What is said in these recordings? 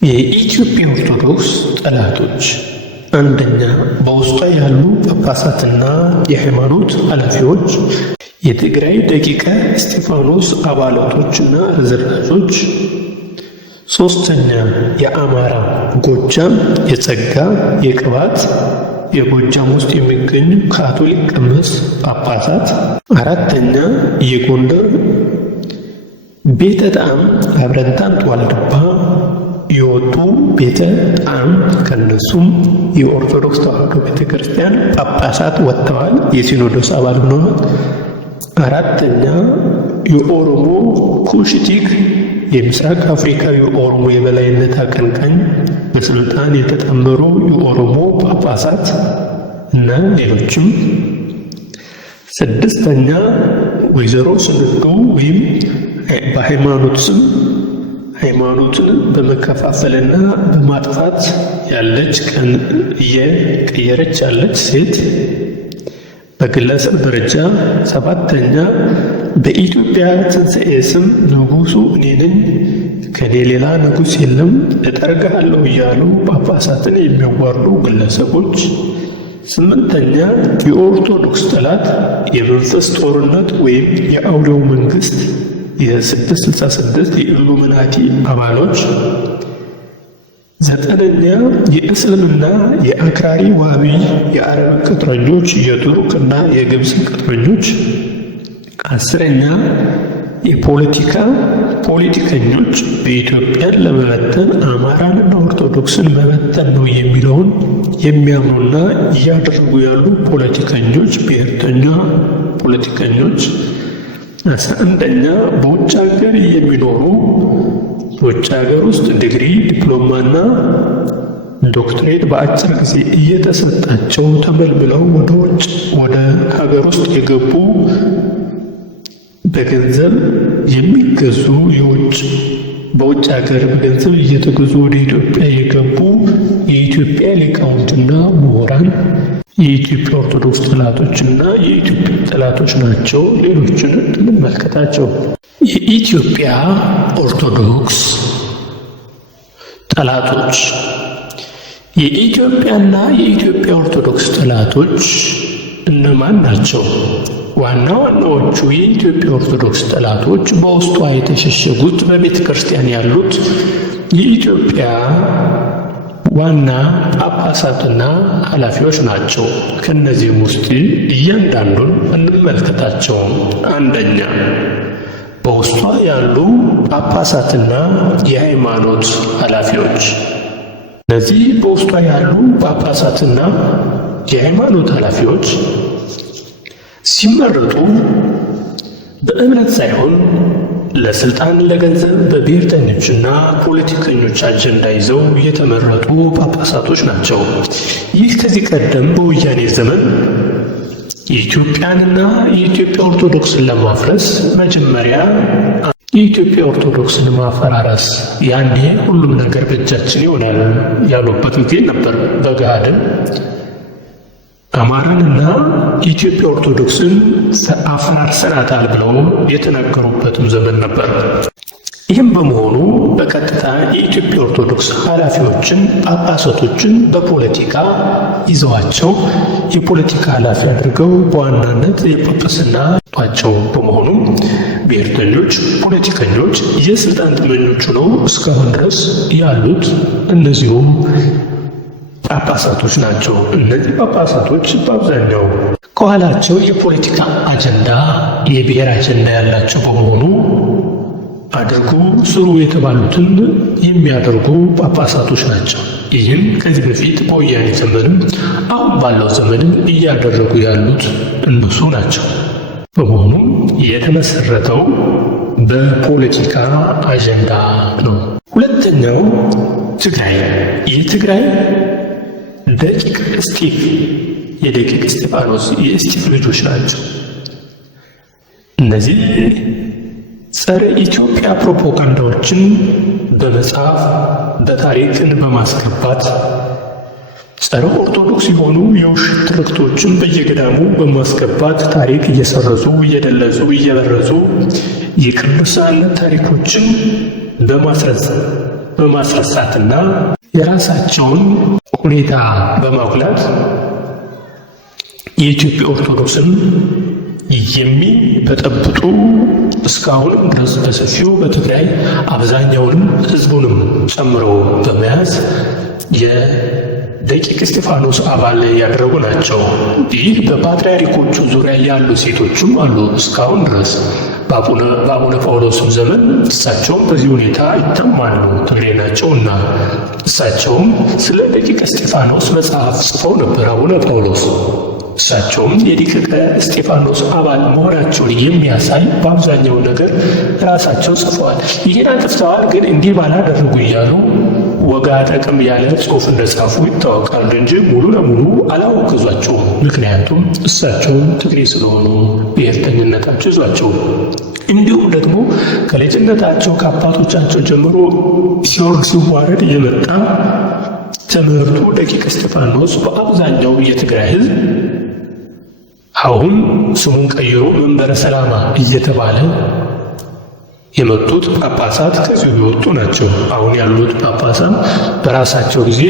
የኢትዮጵያ ኦርቶዶክስ ጠላቶች፣ አንደኛ፣ በውስጧ ያሉ ጳጳሳትና የሃይማኖት ኃላፊዎች፣ የትግራይ ደቂቀ እስጢፋኖስ አባላቶችና ርዝራዦች። ሶስተኛ፣ የአማራ፣ ጎጃም፣ የጸጋ፣ የቅባት፣ የጎጃም ውስጥ የሚገኙ ካቶሊክ ቀመስ ጳጳሳት። አራተኛ፣ የጎንደር ቤተ ጣዕም አብረንታንት ዋልድባ የወጡ ቤተ ጣዕም፣ ከነሱም የኦርቶዶክስ ተዋሕዶ ቤተ ክርስቲያን ጳጳሳት ወጥተዋል፣ የሲኖዶስ አባል ሆነዋል። አራተኛ፣ የኦሮሞ ኩሽቲክ የምስራቅ አፍሪካ የኦሮሞ የበላይነት አቀንቃኝ በስልጣን የተጠመሩ የኦሮሞ ጳጳሳት እና ሌሎችም። ስድስተኛ፣ ወይዘሮ ስንዱ ወይም በሃይማኖት ስም ሃይማኖትን በመከፋፈልና በማጥፋት ያለች ቀን እየቀየረች ያለች ሴት በግለሰብ ደረጃ። ሰባተኛ፣ በኢትዮጵያ ትንሣኤ ስም ንጉሡ እኔ ነኝ፣ ከኔ ሌላ ንጉሥ የለም፣ እጠርግሃለሁ እያሉ ጳጳሳትን የሚያዋርዱ ግለሰቦች። ስምንተኛ፣ የኦርቶዶክስ ጠላት የመንፈስ ጦርነት ወይም የአውሬው መንግሥት የ666 የኢሉሚናቲ አባሎች። ዘጠነኛ፣ የእስልምና የአክራሪ ዋቢ የአረብ ቅጥረኞች፣ የቱርክና የግብፅ ቅጥረኞች። አስረኛ፣ ፖለቲከኞች በኢትዮጵያን ለመበተን አማራንና ኦርቶዶክስን መበተን ነው የሚለውን የሚያምኑና እያደረጉ ያሉ ፖለቲከኞች፣ ብሔርተኛ ፖለቲከኞች። 11ኛ፣ በውጭ ሀገር የሚኖሩ በውጭ ሀገር ውስጥ ዲግሪ፣ ዲፕሎማና ዶክትሬት በአጭር ጊዜ እየተሰጣቸው ተመልምለው ወደ ሀገር ውስጥ የገቡ በገንዘብ የሚገዙ በውጭ ሀገር በገንዘብ እየተገዙ ወደ ኢትዮጵያ የገቡ የኢትዮጵያ ሊቃውንትና ምሁራን የኢትዮጵያ ኦርቶዶክስ ጠላቶችና የኢትዮጵያ ጠላቶች ናቸው። ሌሎችን እንመልከታቸው። የኢትዮጵያ ኦርቶዶክስ ጠላቶች። የኢትዮጵያና የኢትዮጵያ ኦርቶዶክስ ጠላቶች እነማን ናቸው? ዋና ዋናዎቹ የኢትዮጵያ ኦርቶዶክስ ጠላቶች በውስጧ የተሸሸጉት በቤተ ክርስቲያን ያሉት የኢትዮጵያ ዋና ጳጳሳትና ኃላፊዎች ናቸው። ከእነዚህም ውስጥ እያንዳንዱን እንመልከታቸው። አንደኛ፣ በውስጧ ያሉ ጳጳሳትና የሃይማኖት ኃላፊዎች። እነዚህ በውስጧ ያሉ ጳጳሳትና የሃይማኖት ኃላፊዎች ሲመረጡ በእምነት ሳይሆን ለስልጣን፣ ለገንዘብ በብሔርተኞችና ፖለቲከኞች አጀንዳ ይዘው የተመረጡ ጳጳሳቶች ናቸው። ይህ ከዚህ ቀደም በወያኔ ዘመን የኢትዮጵያንና የኢትዮጵያ ኦርቶዶክስን ለማፍረስ መጀመሪያ የኢትዮጵያ ኦርቶዶክስን ማፈራረስ፣ ያኔ ሁሉም ነገር በእጃችን ይሆናል ያሉበት ጊዜ ነበር። በገሃድም አማራንና የኢትዮጵያ ኦርቶዶክስን አፈራርሰናታል ብለው የተናገሩበትም ዘመን ነበር። ይህም በመሆኑ በቀጥታ የኢትዮጵያ ኦርቶዶክስ ኃላፊዎችን፣ ጳጳሳቶችን በፖለቲካ ይዘዋቸው የፖለቲካ ኃላፊ አድርገው በዋናነት የጵጵስና ጧቸው። በመሆኑ ብሔርተኞች፣ ፖለቲከኞች የስልጣን ጥመኞች ሆነው እስካሁን ድረስ ያሉት እነዚሁም ጳጳሳቶች ናቸው። እነዚህ ጳጳሳቶች በአብዛኛው ከኋላቸው የፖለቲካ አጀንዳ፣ የብሔር አጀንዳ ያላቸው በመሆኑ አድርጉ ስሩ የተባሉትን የሚያደርጉ ጳጳሳቶች ናቸው። ይህም ከዚህ በፊት በወያኔ ዘመንም አሁን ባለው ዘመንም እያደረጉ ያሉት እነሱ ናቸው። በመሆኑም የተመሰረተው በፖለቲካ አጀንዳ ነው። ሁለተኛው፣ ትግራይ። የትግራይ ደቂቅ የደቂቅ እስጢፋኖስ የእስጢፍ ልጆች ናቸው። እነዚህ ጸረ ኢትዮጵያ ፕሮፓጋንዳዎችን በመጻፍ በታሪክን በማስገባት ጸረ ኦርቶዶክስ የሆኑ የውሸት ትርክቶችን በየገዳሙ በማስገባት ታሪክ እየሰረዙ በማስረሳትና የራሳቸውን ሁኔታ በማጉላት የኢትዮጵያ ኦርቶዶክስን የሚበጠብጡ እስካሁንም ድረስ በሰፊው በትግራይ አብዛኛውንም ሕዝቡንም ጨምረው በመያዝ የደቂቅ እስጢፋኖስ አባል ያደረጉ ናቸው። ይህ በፓትርያርኮቹ ዙሪያ ያሉ ሴቶችም አሉ እስካሁን ድረስ በአቡነ ጳውሎስም ዘመን እሳቸውም በዚህ ሁኔታ ይታማሉ፣ ትግሬ ናቸውና። እሳቸውም ስለ ደቂቀ እስጢፋኖስ መጽሐፍ ጽፈው ነበር አቡነ ጳውሎስ። እሳቸውም የደቂቀ እስጢፋኖስ አባል መሆናቸውን የሚያሳይ በአብዛኛው ነገር ራሳቸው ጽፈዋል። ይህን አጥፍተዋል፣ ግን እንዲህ ባላደረጉ እያሉ ወጋ ጠቅም ያለ ጽሑፍ እንደጻፉ ይታወቃሉ እንጂ ሙሉ ለሙሉ አላወገዟቸውም። ምክንያቱም እሳቸውም ትግሬ ስለሆኑ ብሔርተኝነታቸው ይዟቸው፣ እንዲሁም ደግሞ ከልጅነታቸው ከአባቶቻቸው ጀምሮ ሲወርድ ሲዋረድ የመጣ ትምህርቱ ደቂቀ እስጢፋኖስ በአብዛኛው የትግራይ ሕዝብ አሁን ስሙን ቀይሮ መንበረ ሰላማ እየተባለ የመጡት ጳጳሳት ከዚሁ የወጡ ናቸው። አሁን ያሉት ጳጳሳት በራሳቸው ጊዜ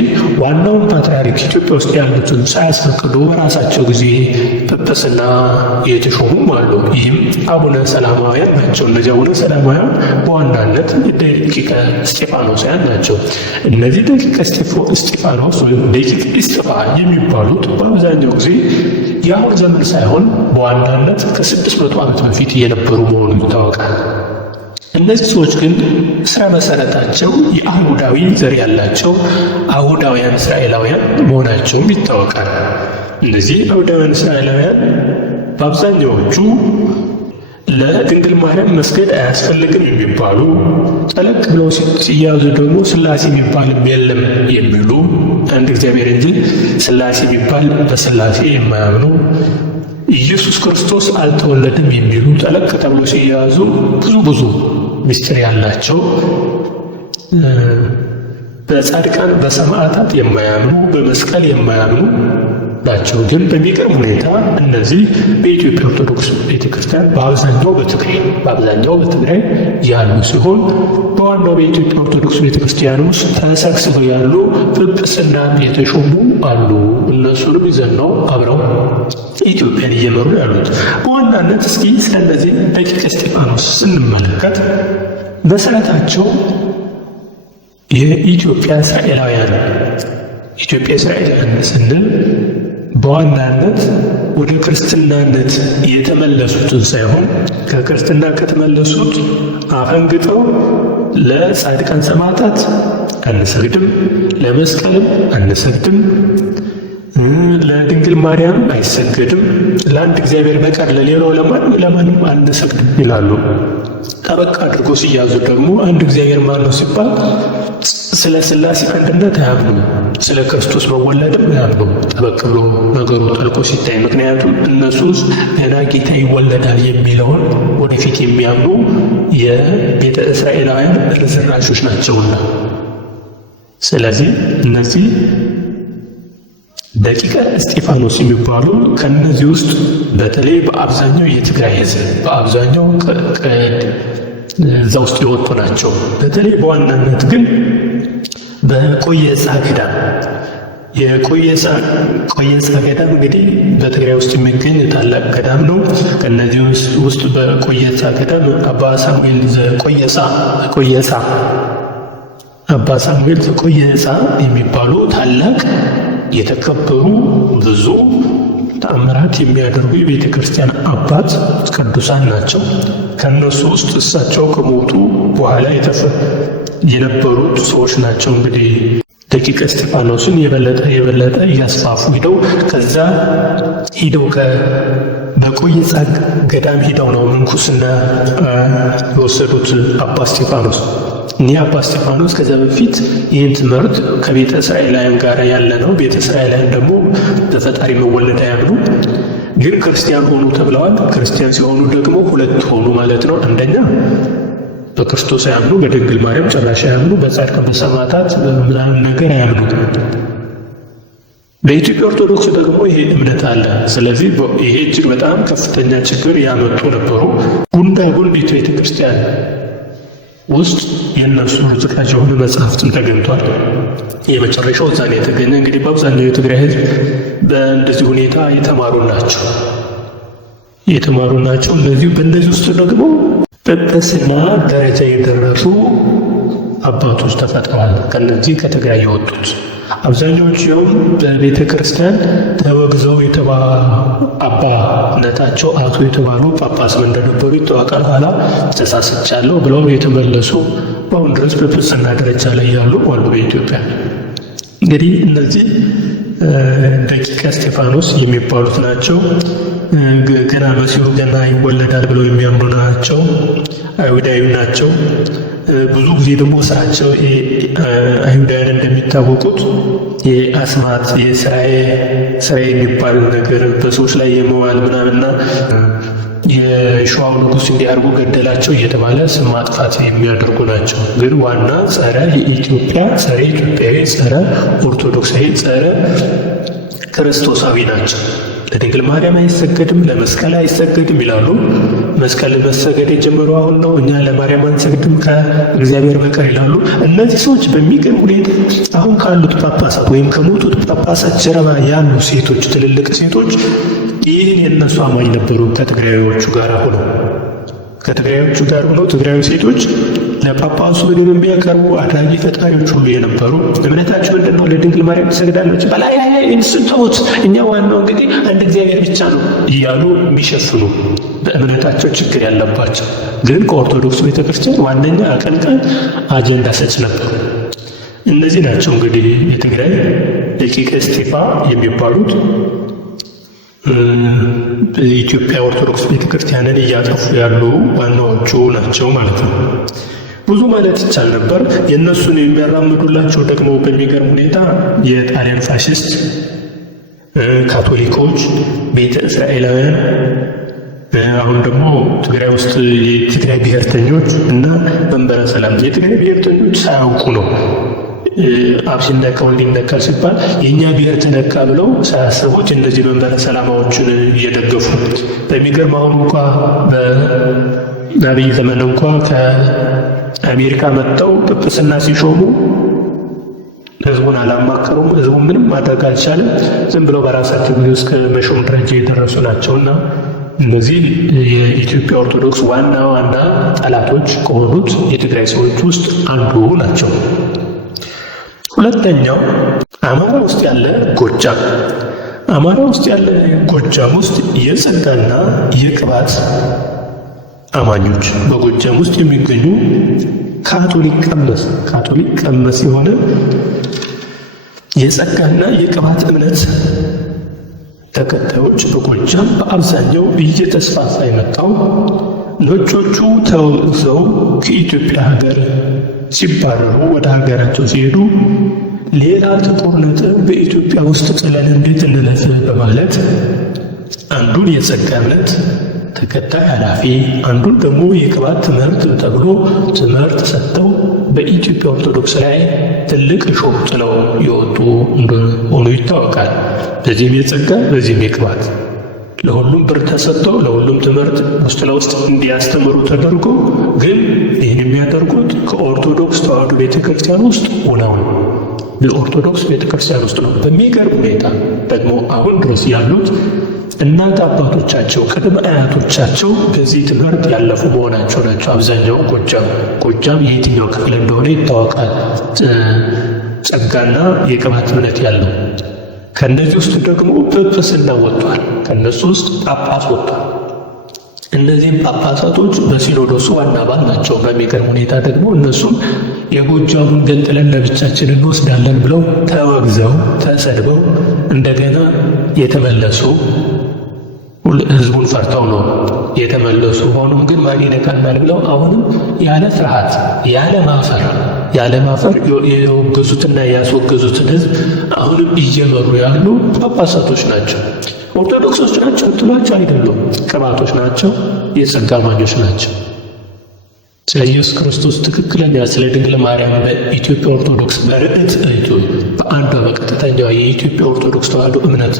ዋናውን ፓትርያርክ ኢትዮጵያ ውስጥ ያሉትን ሳያስፈቅዱ በራሳቸው ጊዜ ጵጵስና የተሾሙም አሉ። ይህም አቡነ ሰላማውያን ናቸው። እነዚህ አቡነ ሰላማውያን በዋናነት ደቂቀ እስጢፋኖሳውያን ናቸው። እነዚህ ደቂቀ እስጢፋኖስ ወይም ደቂቀ እስጢፋ የሚባሉት በአብዛኛው ጊዜ የአሁን ዘመን ሳይሆን በዋናነት ከ600 ዓመት በፊት የነበሩ መሆኑ ይታወቃል። እነዚህ ሰዎች ግን ስረ መሰረታቸው የአይሁዳዊ ዘር ያላቸው አይሁዳውያን እስራኤላውያን መሆናቸውም ይታወቃል። እነዚህ አይሁዳውያን እስራኤላውያን በአብዛኛዎቹ ለድንግል ማርያም መስገድ አያስፈልግም የሚባሉ፣ ጠለቅ ብለው ሲያዙ ደግሞ ሥላሴ የሚባልም የለም የሚሉ፣ አንድ እግዚአብሔር እንጂ ሥላሴ የሚባል በሥላሴ የማያምኑ፣ ኢየሱስ ክርስቶስ አልተወለደም የሚሉ ጠለቅ ተብሎ ሲያዙ ብዙ ምስጢር ያላቸው፣ በጻድቃን በሰማዕታት የማያምኑ፣ በመስቀል የማያምኑ ናቸው። ግን በሚገርም ሁኔታ እነዚህ በኢትዮጵያ ኦርቶዶክስ ቤተክርስቲያን በአብዛኛው በትግራይ ያሉ ሲሆን በዋናው በኢትዮጵያ ኦርቶዶክስ ቤተክርስቲያን ውስጥ ተሰግስገው ያሉ ጵጵስና የተሾሙ አሉ። እነሱንም ይዘን ነው አብረው ኢትዮጵያን እየመሩ ያሉት። በዋናነት እስኪ ስለነዚህ ደቂቀ እስጢፋኖስ ስንመለከት መሰረታቸው የኢትዮጵያ እስራኤላውያን ስንል በዋናነት ወደ ክርስትናነት የተመለሱትን ሳይሆን ከክርስትና ከተመለሱት አፈንግጠው ለጻድቃን ሰማዕታት አንሰግድም፣ ለመስቀልም አንሰግድም፣ ለድንግል ማርያም አይሰገድም፣ ለአንድ እግዚአብሔር በቀር ለሌላው ለማንም አንሰግድም ይላሉ። ጠበቅ አድርጎ ሲያዙ ደግሞ አንድ እግዚአብሔር ማን ነው ሲባል ስለ ሥላሴ አንድነት አያምኑም፣ ስለ ክርስቶስ መወለድም አያምኑም። ጠበቅ ብሎ ነገሩ ጠልቆ ሲታይ፣ ምክንያቱም እነሱ ገና ጌታ ይወለዳል የሚለውን ወደፊት የሚያምኑ የቤተ እስራኤላውያን ርዝራዦች ናቸውና። ስለዚህ እነዚህ ደቂቀ እስጢፋኖስ የሚባሉ ከእነዚህ ውስጥ በተለይ በአብዛኛው የትግራይ ሕዝብ በአብዛኛው እዛ ውስጥ የወጡ ናቸው። በተለይ በዋናነት ግን በቆየጻ ገዳም የቆየጻ ገዳም እንግዲህ በትግራይ ውስጥ የሚገኝ ታላቅ ገዳም ነው። ከእነዚህ ውስጥ በቆየጻ ገዳም አባ ሳሙኤል ዘቆየጻ የሚባሉ ታላቅ የተከበሩ ብዙ ተአምራት የሚያደርጉ የቤተ ክርስቲያን አባት ቅዱሳን ናቸው። ከእነሱ ውስጥ እሳቸው ከሞቱ በኋላ የነበሩት ሰዎች ናቸው። እንግዲህ ደቂቀ እስጢፋኖስን የበለጠ እያስፋፉ ሂደው በቆየጻ ገዳም ሂደው ነው ምንኩስና የወሰዱት አባ እስጢፋኖስ። እኒህ አባ እስጢፋኖስ ከዚያ በፊት ይህን ትምህርት ከቤተ እስራኤላውያን ጋር ያለ ነው። ቤተ እስራኤላውያን ደግሞ በፈጣሪ መወለድ አያምኑ፣ ግን ክርስቲያን ሆኑ ተብለዋል። ክርስቲያን ሲሆኑ ደግሞ ሁለት ሆኑ ማለት ነው። አንደኛ በክርስቶስ አያምኑ፣ በድንግል ማርያም ጭራሽ አያምኑ፣ በጻድቃን በሰማዕታት ምናምን ነገር አያምኑ። በኢትዮጵያ ኦርቶዶክስ ደግሞ ይሄ እምነት አለ። ስለዚህ ይሄ እጅግ በጣም ከፍተኛ ችግር ያመጡ ነበሩ። ጉንዳ ጉንዲቱ ቤተ ክርስቲያን ውስጥ የእነሱ ርዝራዥ የሆነ መጽሐፍትም ተገኝቷል። የመጨረሻው እዛ ነው የተገኘ። እንግዲህ በአብዛኛው የትግራይ ሕዝብ በእንደዚህ ሁኔታ የተማሩ ናቸው። በእነዚህ ውስጥ ደግሞ ጵጵስና ደረጃ የደረሱ አባቶች ተፈጥረዋል። ከነዚህ ከትግራይ የወጡት አብዛኛዎቹም በቤተ ክርስቲያን ተወግዘው አባነታቸው አቶ የተባሉ ጳጳስም እንደነበሩ ይታወቃል። ኋላ ተሳስቻለሁ ብለው የተመለሱ በአሁን ድረስ በጵጵስና ደረጃ ላይ ያሉ አሉ በኢትዮጵያ። እንግዲህ እነዚህ ደቂቀ እስጢፋኖስ የሚባሉት ናቸው። ገና መሲሁ ገና ይወለዳል ብለው የሚያምኑ ናቸው። አይሁዳዊ ናቸው። ብዙ ጊዜ ደግሞ ስራቸው አይሁዳውያን እንደሚታወቁት የአስማት ስራ የሚባል ነገር በሰዎች ላይ የመዋል ምናምንና የሸዋው ንጉሥ እንዲያርጉ ገደላቸው እየተባለ ስም ማጥፋት የሚያደርጉ ናቸው። ግን ዋና ጸረ ኢትዮጵያዊ፣ ጸረ ኦርቶዶክሳዊ፣ ጸረ ክርስቶሳዊ ናቸው። ለድንግል ማርያም አይሰገድም፣ ለመስቀል አይሰገድም ይላሉ። መስቀል መሰገድ የጀመረው አሁን ነው፣ እኛ ለማርያም አንሰግድም ከእግዚአብሔር በቀር ይላሉ። እነዚህ ሰዎች በሚገርም ሁኔታ አሁን ካሉት ጳጳሳት ወይም ከሞቱት ጳጳሳት ጀርባ ያሉ ሴቶች፣ ትልልቅ ሴቶች ይህን የእነሱ አማኝ ነበሩ። ከትግራዮቹ ጋር ሆነው ትግራዊ ሴቶች ለጳጳሱ ምግብ የሚያቀርቡ አድራጊ ፈጣሪዎች ሁሉ የነበሩ እምነታቸው ምንድን ነው? ለድንግል ማርያም ትሰግዳለች። በላይ እንስቶት እኛ ዋናው እንግዲህ አንድ እግዚአብሔር ብቻ ነው እያሉ የሚሸፍኑ በእምነታቸው ችግር ያለባቸው ግን ከኦርቶዶክስ ቤተክርስቲያን ዋነኛ አቀንቃኝ አጀንዳ ሰጭ ነበሩ። እነዚህ ናቸው እንግዲህ የትግራይ ደቂቀ እስጢፋ የሚባሉት በኢትዮጵያ ኦርቶዶክስ ቤተክርስቲያንን እያጠፉ ያሉ ዋናዎቹ ናቸው ማለት ነው። ብዙ ማለት ይቻል ነበር። የእነሱን የሚያራምዱላቸው ደግሞ በሚገርም ሁኔታ የጣሊያን ፋሽስት፣ ካቶሊኮች፣ ቤተ እስራኤላውያን፣ አሁን ደግሞ ትግራይ ውስጥ የትግራይ ብሔርተኞች እና መንበረ ሰላም። የትግራይ ብሔርተኞች ሳያውቁ ነው አብ ሲነካ ወልድ ይነካል ሲባል የእኛ ብሔር ተነካ ብለው ሳያስቡት እነዚህ መንበረ ሰላማዎችን እየደገፉ በሚገርም አሁን እንኳ በአብይ ዘመን እንኳ ከአሜሪካ መጥተው ጵጵስና ሲሾሙ ህዝቡን አላማከሩም። ህዝቡ ምንም ማድረግ አልቻለም። ዝም ብለው በራሳቸው ጊዜ እስከ መሾም ደረጃ የደረሱ ናቸውና እነዚህ የኢትዮጵያ ኦርቶዶክስ ዋና ጠላቶች ከሆኑት የትግራይ ሰዎች ውስጥ አንዱ ናቸው። ሁለተኛው አማራ ውስጥ ያለ ጎጃም። አማራ ውስጥ ያለ ጎጃም ውስጥ የጸጋና የቅባት አማኞች በጎጃም ውስጥ የሚገኙ ካቶሊክ ቀመስ የሆነ የጸጋና የቅባት እምነት ተከታዮች በጎጃም በአብዛኛው እየተስፋፋ የመጣው ነጮቹ ተወግዘው ከኢትዮጵያ ሀገር ሲባረሩ ወደ ሀገራቸው ሲሄዱ ሌላ ጥቁር ነጥብ በኢትዮጵያ ውስጥ ጥለን እንዴት እንለፍ በማለት አንዱን የጸጋ እምነት ተከታይ ኃላፊ አንዱን ደግሞ የቅባት ትምህርት ተብሎ ትምህርት ሰጥተው በኢትዮጵያ ኦርቶዶክስ ላይ ትልቅ ሾህ ጥለው የወጡ እንደሆኑ ይታወቃል። በዚህም የጸጋ በዚህም የቅባት ለሁሉም ብር ተሰጥተው ለሁሉም ትምህርት ውስጥ ለውስጥ እንዲያስተምሩ ተደርጎ ግን ይህን የሚያደርጉት ከኦርቶዶክስ ተዋሕዶ ቤተክርስቲያን ውስጥ ሆነው በኦርቶዶክስ ቤተክርስቲያን ውስጥ ነው። በሚገርም ሁኔታ ደግሞ አሁን ድረስ ያሉት እናት አባቶቻቸው ቅድመ አያቶቻቸው በዚህ ትምህርት ያለፉ መሆናቸው ናቸው። አብዛኛው ጎጃም የየትኛው ክፍል እንደሆነ ይታወቃል። ጸጋና የቅባት እምነት ያለው ከእነዚህ ውስጥ ደግሞ ጵጵስና ወጥቷል። ከእነሱ ውስጥ ጳጳስ ወጥቷል። እነዚህም ጳጳሳቶች በሲኖዶሱ ዋና አባል ናቸው። በሚገርም ሁኔታ ደግሞ እነሱም የጎጃሙን ገንጥለን ለብቻችን እንወስዳለን ብለው ተወግዘው ተሰድበው እንደገና የተመለሱ ህዝቡን ፈርተው ነው የተመለሱ። ሆኖም ግን ማን ይነካናል ብለው አሁንም ያለ ፍርሃት ያለ ማፈር የወገዙትና ያስወገዙትን ህዝብ አሁንም እየመሩ ያሉ ጳጳሳቶች ናቸው። ኦርቶዶክሶች ናቸው ትሏቸው አይደሉም። ቅባቶች ናቸው። የጸጋ አማኞች ናቸው። ስለ ኢየሱስ ክርስቶስ ትክክለኛ ስለ ድንግል ማርያም በኢትዮጵያ ኦርቶዶክስ በርዕት እይቱ በአንዷ በቀጥተኛዋ የኢትዮጵያ ኦርቶዶክስ ተዋሕዶ እምነት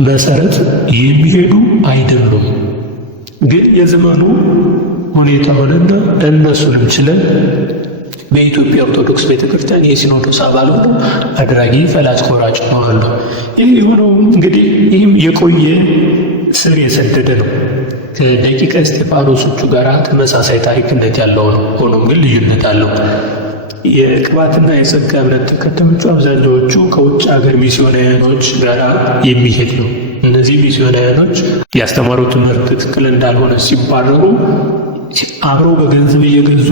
መሰረት የሚሄዱ አይደሉም። ግን የዘመኑ ሁኔታውንና እነሱንም ችለን በኢትዮጵያ ኦርቶዶክስ ቤተክርስቲያን የሲኖዶስ አባል ሆኖ አድራጊ ፈላጭ ቆራጭ ሆናለሁ። ይህ የሆነው እንግዲህ ይህም የቆየ ስር የሰደደ ነው። ከደቂቀ እስጢፋኖሶቹ ጋር ተመሳሳይ ታሪክነት ያለው ነው። ሆኖም ግን ልዩነት አለው። የቅባትና የጸጋ እምነት ተከታዮቹ አብዛኛዎቹ ከውጭ ሀገር ሚስዮናውያኖች ጋር የሚሄድ ነው። እነዚህ ሚስዮናውያኖች ያስተማሩት ትምህርት ትክክል እንዳልሆነ ሲባረሩ አብረው በገንዘብ እየገዙ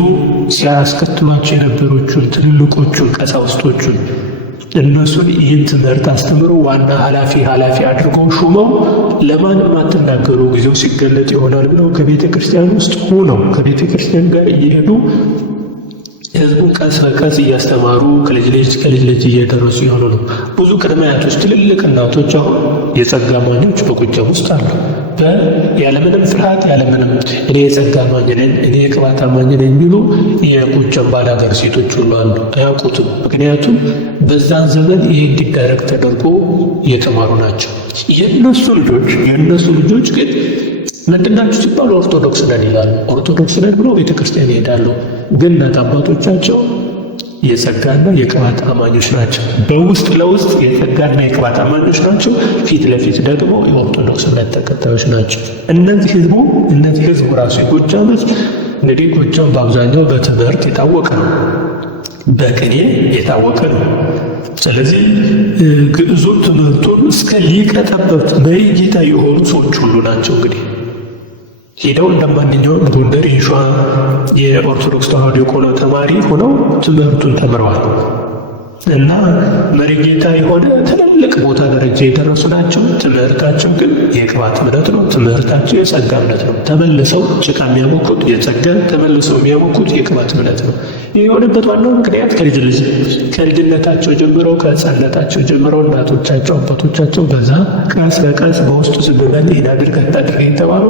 ሲያስከትሏቸው የነበሮቹን ትልልቆቹን ቀሳውስቶቹን እነሱን ይህን ትምህርት አስተምሮ ዋና ኃላፊ አድርገው ሹመው ለማንም አትናገሩ ጊዜው ሲገለጥ ይሆናል ብለው ከቤተ ክርስቲያን ውስጥ ሆነው ከቤተ ክርስቲያን ጋር እየሄዱ ህዝቡን ቀስ በቀስ እያስተማሩ ከልጅ ልጅ እየደረሱ የሆኑ ነው። ብዙ ቅድመ አያቶች ትልልቅ እናቶች አሁን የጸጋ አማኞች በጎጃም ውስጥ አሉ። ያለምንም ፍርሃት ያለምንም እኔ የጸጋ አማኝ ነኝ እኔ የቅባት አማኝ ነኝ የሚሉ የጎጃም ባላገር ሴቶች ሁሉ አሉ። አያውቁትም። ምክንያቱም በዛን ዘመን ይህ እንዲደረግ ተደርጎ የተማሩ ናቸው። የእነሱ ልጆች ግን ምንድናችሁ ሲባሉ ኦርቶዶክስ ነን ይላሉ። ኦርቶዶክስ ነን ብለው ቤተክርስቲያን ይሄዳሉ። ግን እናት አባቶቻቸው የጸጋና የቅባት አማኞች ናቸው። በውስጥ ለውስጥ የጸጋና የቅባት አማኞች ናቸው። ፊት ለፊት ደግሞ የኦርቶዶክስ እምነት ተከታዮች ናቸው። እነዚህ ህዝቡ ራሱ የጎጃም ህዝብ እንግዲህ ጎጃም በአብዛኛው በትምህርት የታወቀ ነው፣ በቅኔ የታወቀ ነው። ስለዚህ ግዕዙ ትምህርቱን እስከ ሊቀ ጠበብት መሪጌታ የሆኑ ሰዎች ሁሉ ናቸው። እንግዲህ ሄደው እንደማንኛውም ጎንደር የሸዋ የኦርቶዶክስ ተዋሕዶ የቆሎ ተማሪ ሆነው ትምህርቱን ተምረዋል እና መሪጌታ የሆነ ትልልቅ ቦታ ደረጃ የደረሱ ናቸው። ትምህርታቸው ግን የቅባት እምነት ነው። ትምህርታቸው የጸጋ እምነት ነው። ተመልሰው ጭቃ የሚያሞቁት የጸጋን፣ ተመልሰው የሚያሞቁት የቅባት እምነት ነው። ይህ የሆነበት ዋናው ምክንያት ከልጅነታቸው ጀምረው ከሕፃንነታቸው ጀምረው እናቶቻቸው አባቶቻቸው በዛ ቀስ በቀስ በውስጡ ዝም በል ይህን አድርግ አታድርግ የተባሉ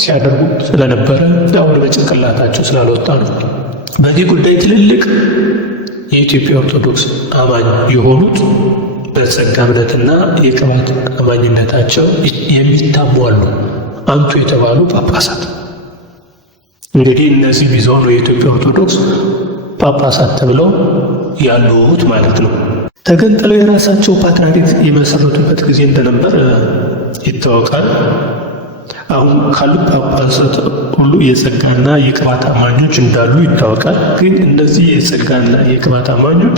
ሲያደርጉ ስለነበረ አሁን በጭንቅላታቸው ስላልወጣ ነው። በዚህ ጉዳይ ትልልቅ የኢትዮጵያ ኦርቶዶክስ አማኝ የሆኑት በጸጋ እምነትና የቅባት አማኝነታቸው የሚታሙ አሉ። አንቱ የተባሉ ጳጳሳት እንግዲህ እነዚህ ቢዘው ነው የኢትዮጵያ ኦርቶዶክስ ጳጳሳት ተብለው ያሉት ማለት ነው። ተገንጥለው የራሳቸው ፓትርያርክ የመሰረቱበት ጊዜ እንደነበር ይታወቃል። አሁን ካሉት ጳጳሳት ሁሉ የጸጋና የቅባት አማኞች እንዳሉ ይታወቃል። ግን እነዚህ የጸጋና የቅባት አማኞች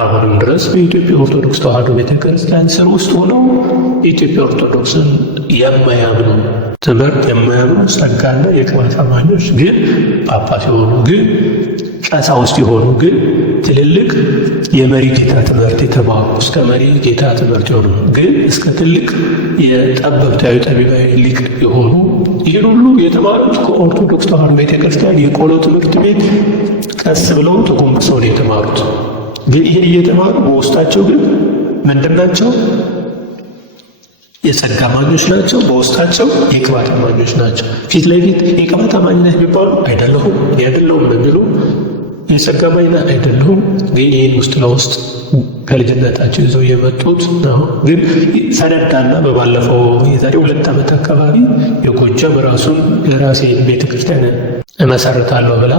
አሁንም ድረስ በኢትዮጵያ ኦርቶዶክስ ተዋሕዶ ቤተክርስቲያን ስር ውስጥ ሆነው የኢትዮጵያ ኦርቶዶክስን የማያምኑ ትምህርት የማያምኑ ጸጋና የቅባት አማኞች ግን ጳጳስ የሆኑ ግን ቀሳውስት የሆኑ ግን ትልልቅ የመሪ ጌታ ትምህርት የተማሩ እስከ መሪ ጌታ ትምህርት የሆኑ ግን እስከ ትልቅ የጠበብታዊ ጠቢባዊ ሊቅ የሆኑ ይህን ሁሉ የተማሩት ከኦርቶዶክስ ተዋሕዶ ቤተክርስቲያን የቆሎ ትምህርት ቤት ቀስ ብለው ተጎንብሰው ነው የተማሩት። ግን ይህን እየተማሩ በውስጣቸው ግን ምንድን ናቸው? የጸጋ አማኞች ናቸው። በውስጣቸው የቅባት አማኞች ናቸው። ፊት ለፊት የቅባት አማኝ ነህ ቢባሉ አይደለሁም እኔ አይደለሁም እንደሚሉ የጸጋ አማኝ ነህ አይደለሁም። ግን ይህን ውስጥ ለውስጥ ከልጅነታቸው ይዘው የመጡት ነው። ግን ፈነዳና በባለፈው የዛሬ 2 ዓመት አካባቢ የጎጃም ራሱን የራሴን ቤተክርስቲያን እመሰርታለሁ ብላ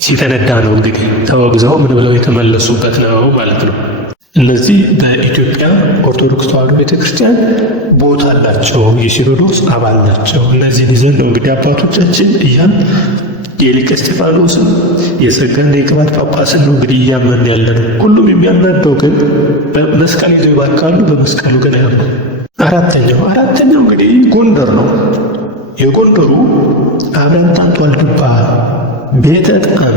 ሲፈነዳ ነው እንግዲህ ተወግዘው ምን ብለው የተመለሱበት ነው ማለት ነው። እነዚህ በኢትዮጵያ ኦርቶዶክስ ተዋሕዶ ቤተክርስቲያን ቦታ አላቸው፣ የሲኖዶስ አባል ናቸው። እነዚህን ይዘን ነው እንግዲህ አባቶቻችን እያም የሊቀ እስጢፋኖስን የጸጋና የቅባት ጳጳስን ነው እንግዲህ እያመን ያለ ነው። ሁሉም የሚያምናቸው ግን በመስቀል ይዘው ይባርካሉ፣ በመስቀሉ ግን አያምኑ። አራተኛው እንግዲህ ጎንደር ነው። የጎንደሩ አብረንታንቱ ዋልድባ ቤተ ዕጣን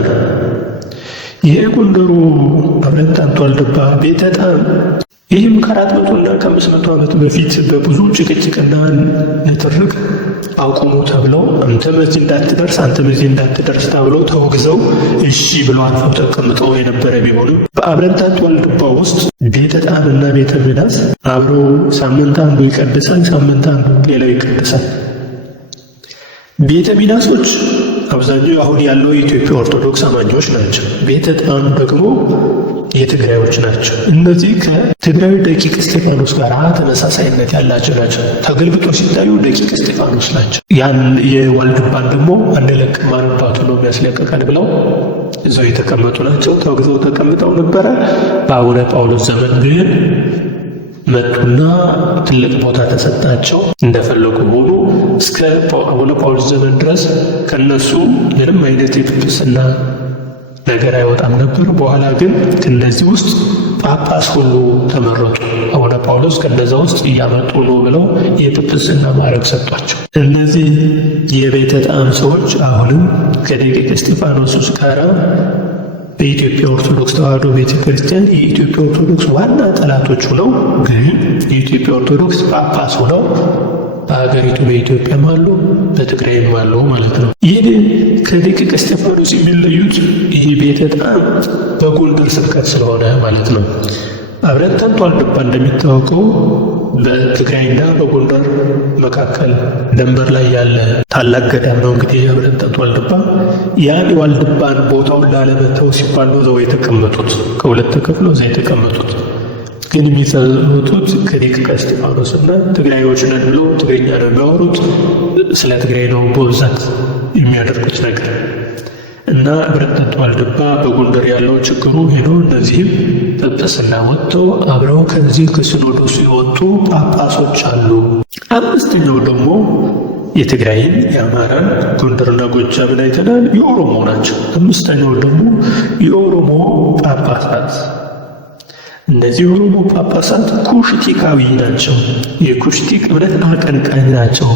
የጎንደሩ አብረንታንቱ ዋልድባ ቤተ ዕጣን ይህም ከ400 እና ከ500 ዓመት በፊት በብዙ ጭቅጭቅና ንትርክ አቁሙ ተብለው አንተ በዚህ እንዳትደርስ አንተ በዚህ እንዳትደርስ ተብለው ተወግዘው እሺ ብለው አልፈው ተቀምጠው የነበረ ቢሆንም በአብረንታንቱ ዋልድባ ውስጥ ቤተ ዕጣንና ቤተ ሚናስ አብረው ሳምንት አንዱ ይቀድሳል፣ ሳምንት አንዱ ሌላው ይቀድሳል። ቤተ ሚናሶች አብዛኛው አሁን ያለው የኢትዮጵያ ኦርቶዶክስ አማኞች ናቸው። ቤተ ጣኑ ደግሞ የትግራዮች ናቸው። እነዚህ ከትግራዊ ደቂቅ እስጢፋኖስ ጋር ተመሳሳይነት ያላቸው ናቸው። ተገልብጦ ሲታዩ ደቂቅ እስጢፋኖስ ናቸው። ያን የዋልድባን ደግሞ አንለቅም አባቱ ነው የሚያስለቀቀን ብለው እዛው የተቀመጡ ናቸው። ተወግዘው ተቀምጠው ነበረ። በአቡነ ጳውሎስ ዘመን ግን መጡና ትልቅ ቦታ ተሰጣቸው። እንደፈለጉ ሆኑ። እስከ አቡነ ጳውሎስ ዘመን ድረስ ከነሱ ምንም አይነት የጵጵስና ነገር አይወጣም ነበር። በኋላ ግን ከነዚህ ውስጥ ጳጳስ ሁሉ ተመረጡ። አቡነ ጳውሎስ ከነዛ ውስጥ እያመጡ ነው ብለው የጵጵስና ማዕረግ ሰጧቸው። እነዚህ የቤተ ጣዕም ሰዎች አሁንም ከደቂቀ እስጢፋኖስ ጋር በኢትዮጵያ ኦርቶዶክስ ተዋሕዶ ቤተ ክርስቲያን የኢትዮጵያ ኦርቶዶክስ ዋና ጠላቶች ሆነው ግን የኢትዮጵያ ኦርቶዶክስ ጳጳስ ሆነው በሀገሪቱ በኢትዮጵያም አሉ በትግራይም አሉ ማለት ነው። ይህ ከደቂቀ እስጢፋኖስ የሚለዩት ይህ ቤተ ጣዕም በጎንደር ስብከት ስለሆነ ማለት ነው። አብረንታንቱ ዋልድባ እንደሚታወቀው በትግራይና በጎንደር መካከል ድንበር ላይ ያለ ታላቅ ገዳም ነው። እንግዲህ አብረንታንቱ ዋልድባ ያን ዋልድባን ቦታውን ላለመተው ሲባል ነው እዛው የተቀመጡት። ከሁለት ተከፍለው እዛ የተቀመጡት ግን የሚሰሩት ከደቂቀ እስጢፋኖስና ትግራዮች ነን ብለው ትግርኛ ነው የሚያወሩት። ስለ ትግራይ ነው በብዛት የሚያደርጉት ነገር እና አብረንታንቱ ዋልድባ በጎንደር ያለው ችግሩ ሄዶ እነዚህም ጵጵስና ወጥተው አብረው ከዚህ ከሲኖዶሱ የወጡ ጳጳሶች አሉ። አምስተኛው ደግሞ የትግራይን፣ የአማራን፣ ጎንደርና ጎጃምን አይተናል። የኦሮሞ ናቸው። አምስተኛው ደግሞ የኦሮሞ ጳጳሳት። እነዚህ የኦሮሞ ጳጳሳት ኩሽቲካዊ ናቸው። የኩሽቲክ እምነት አቀንቃኝ ናቸው።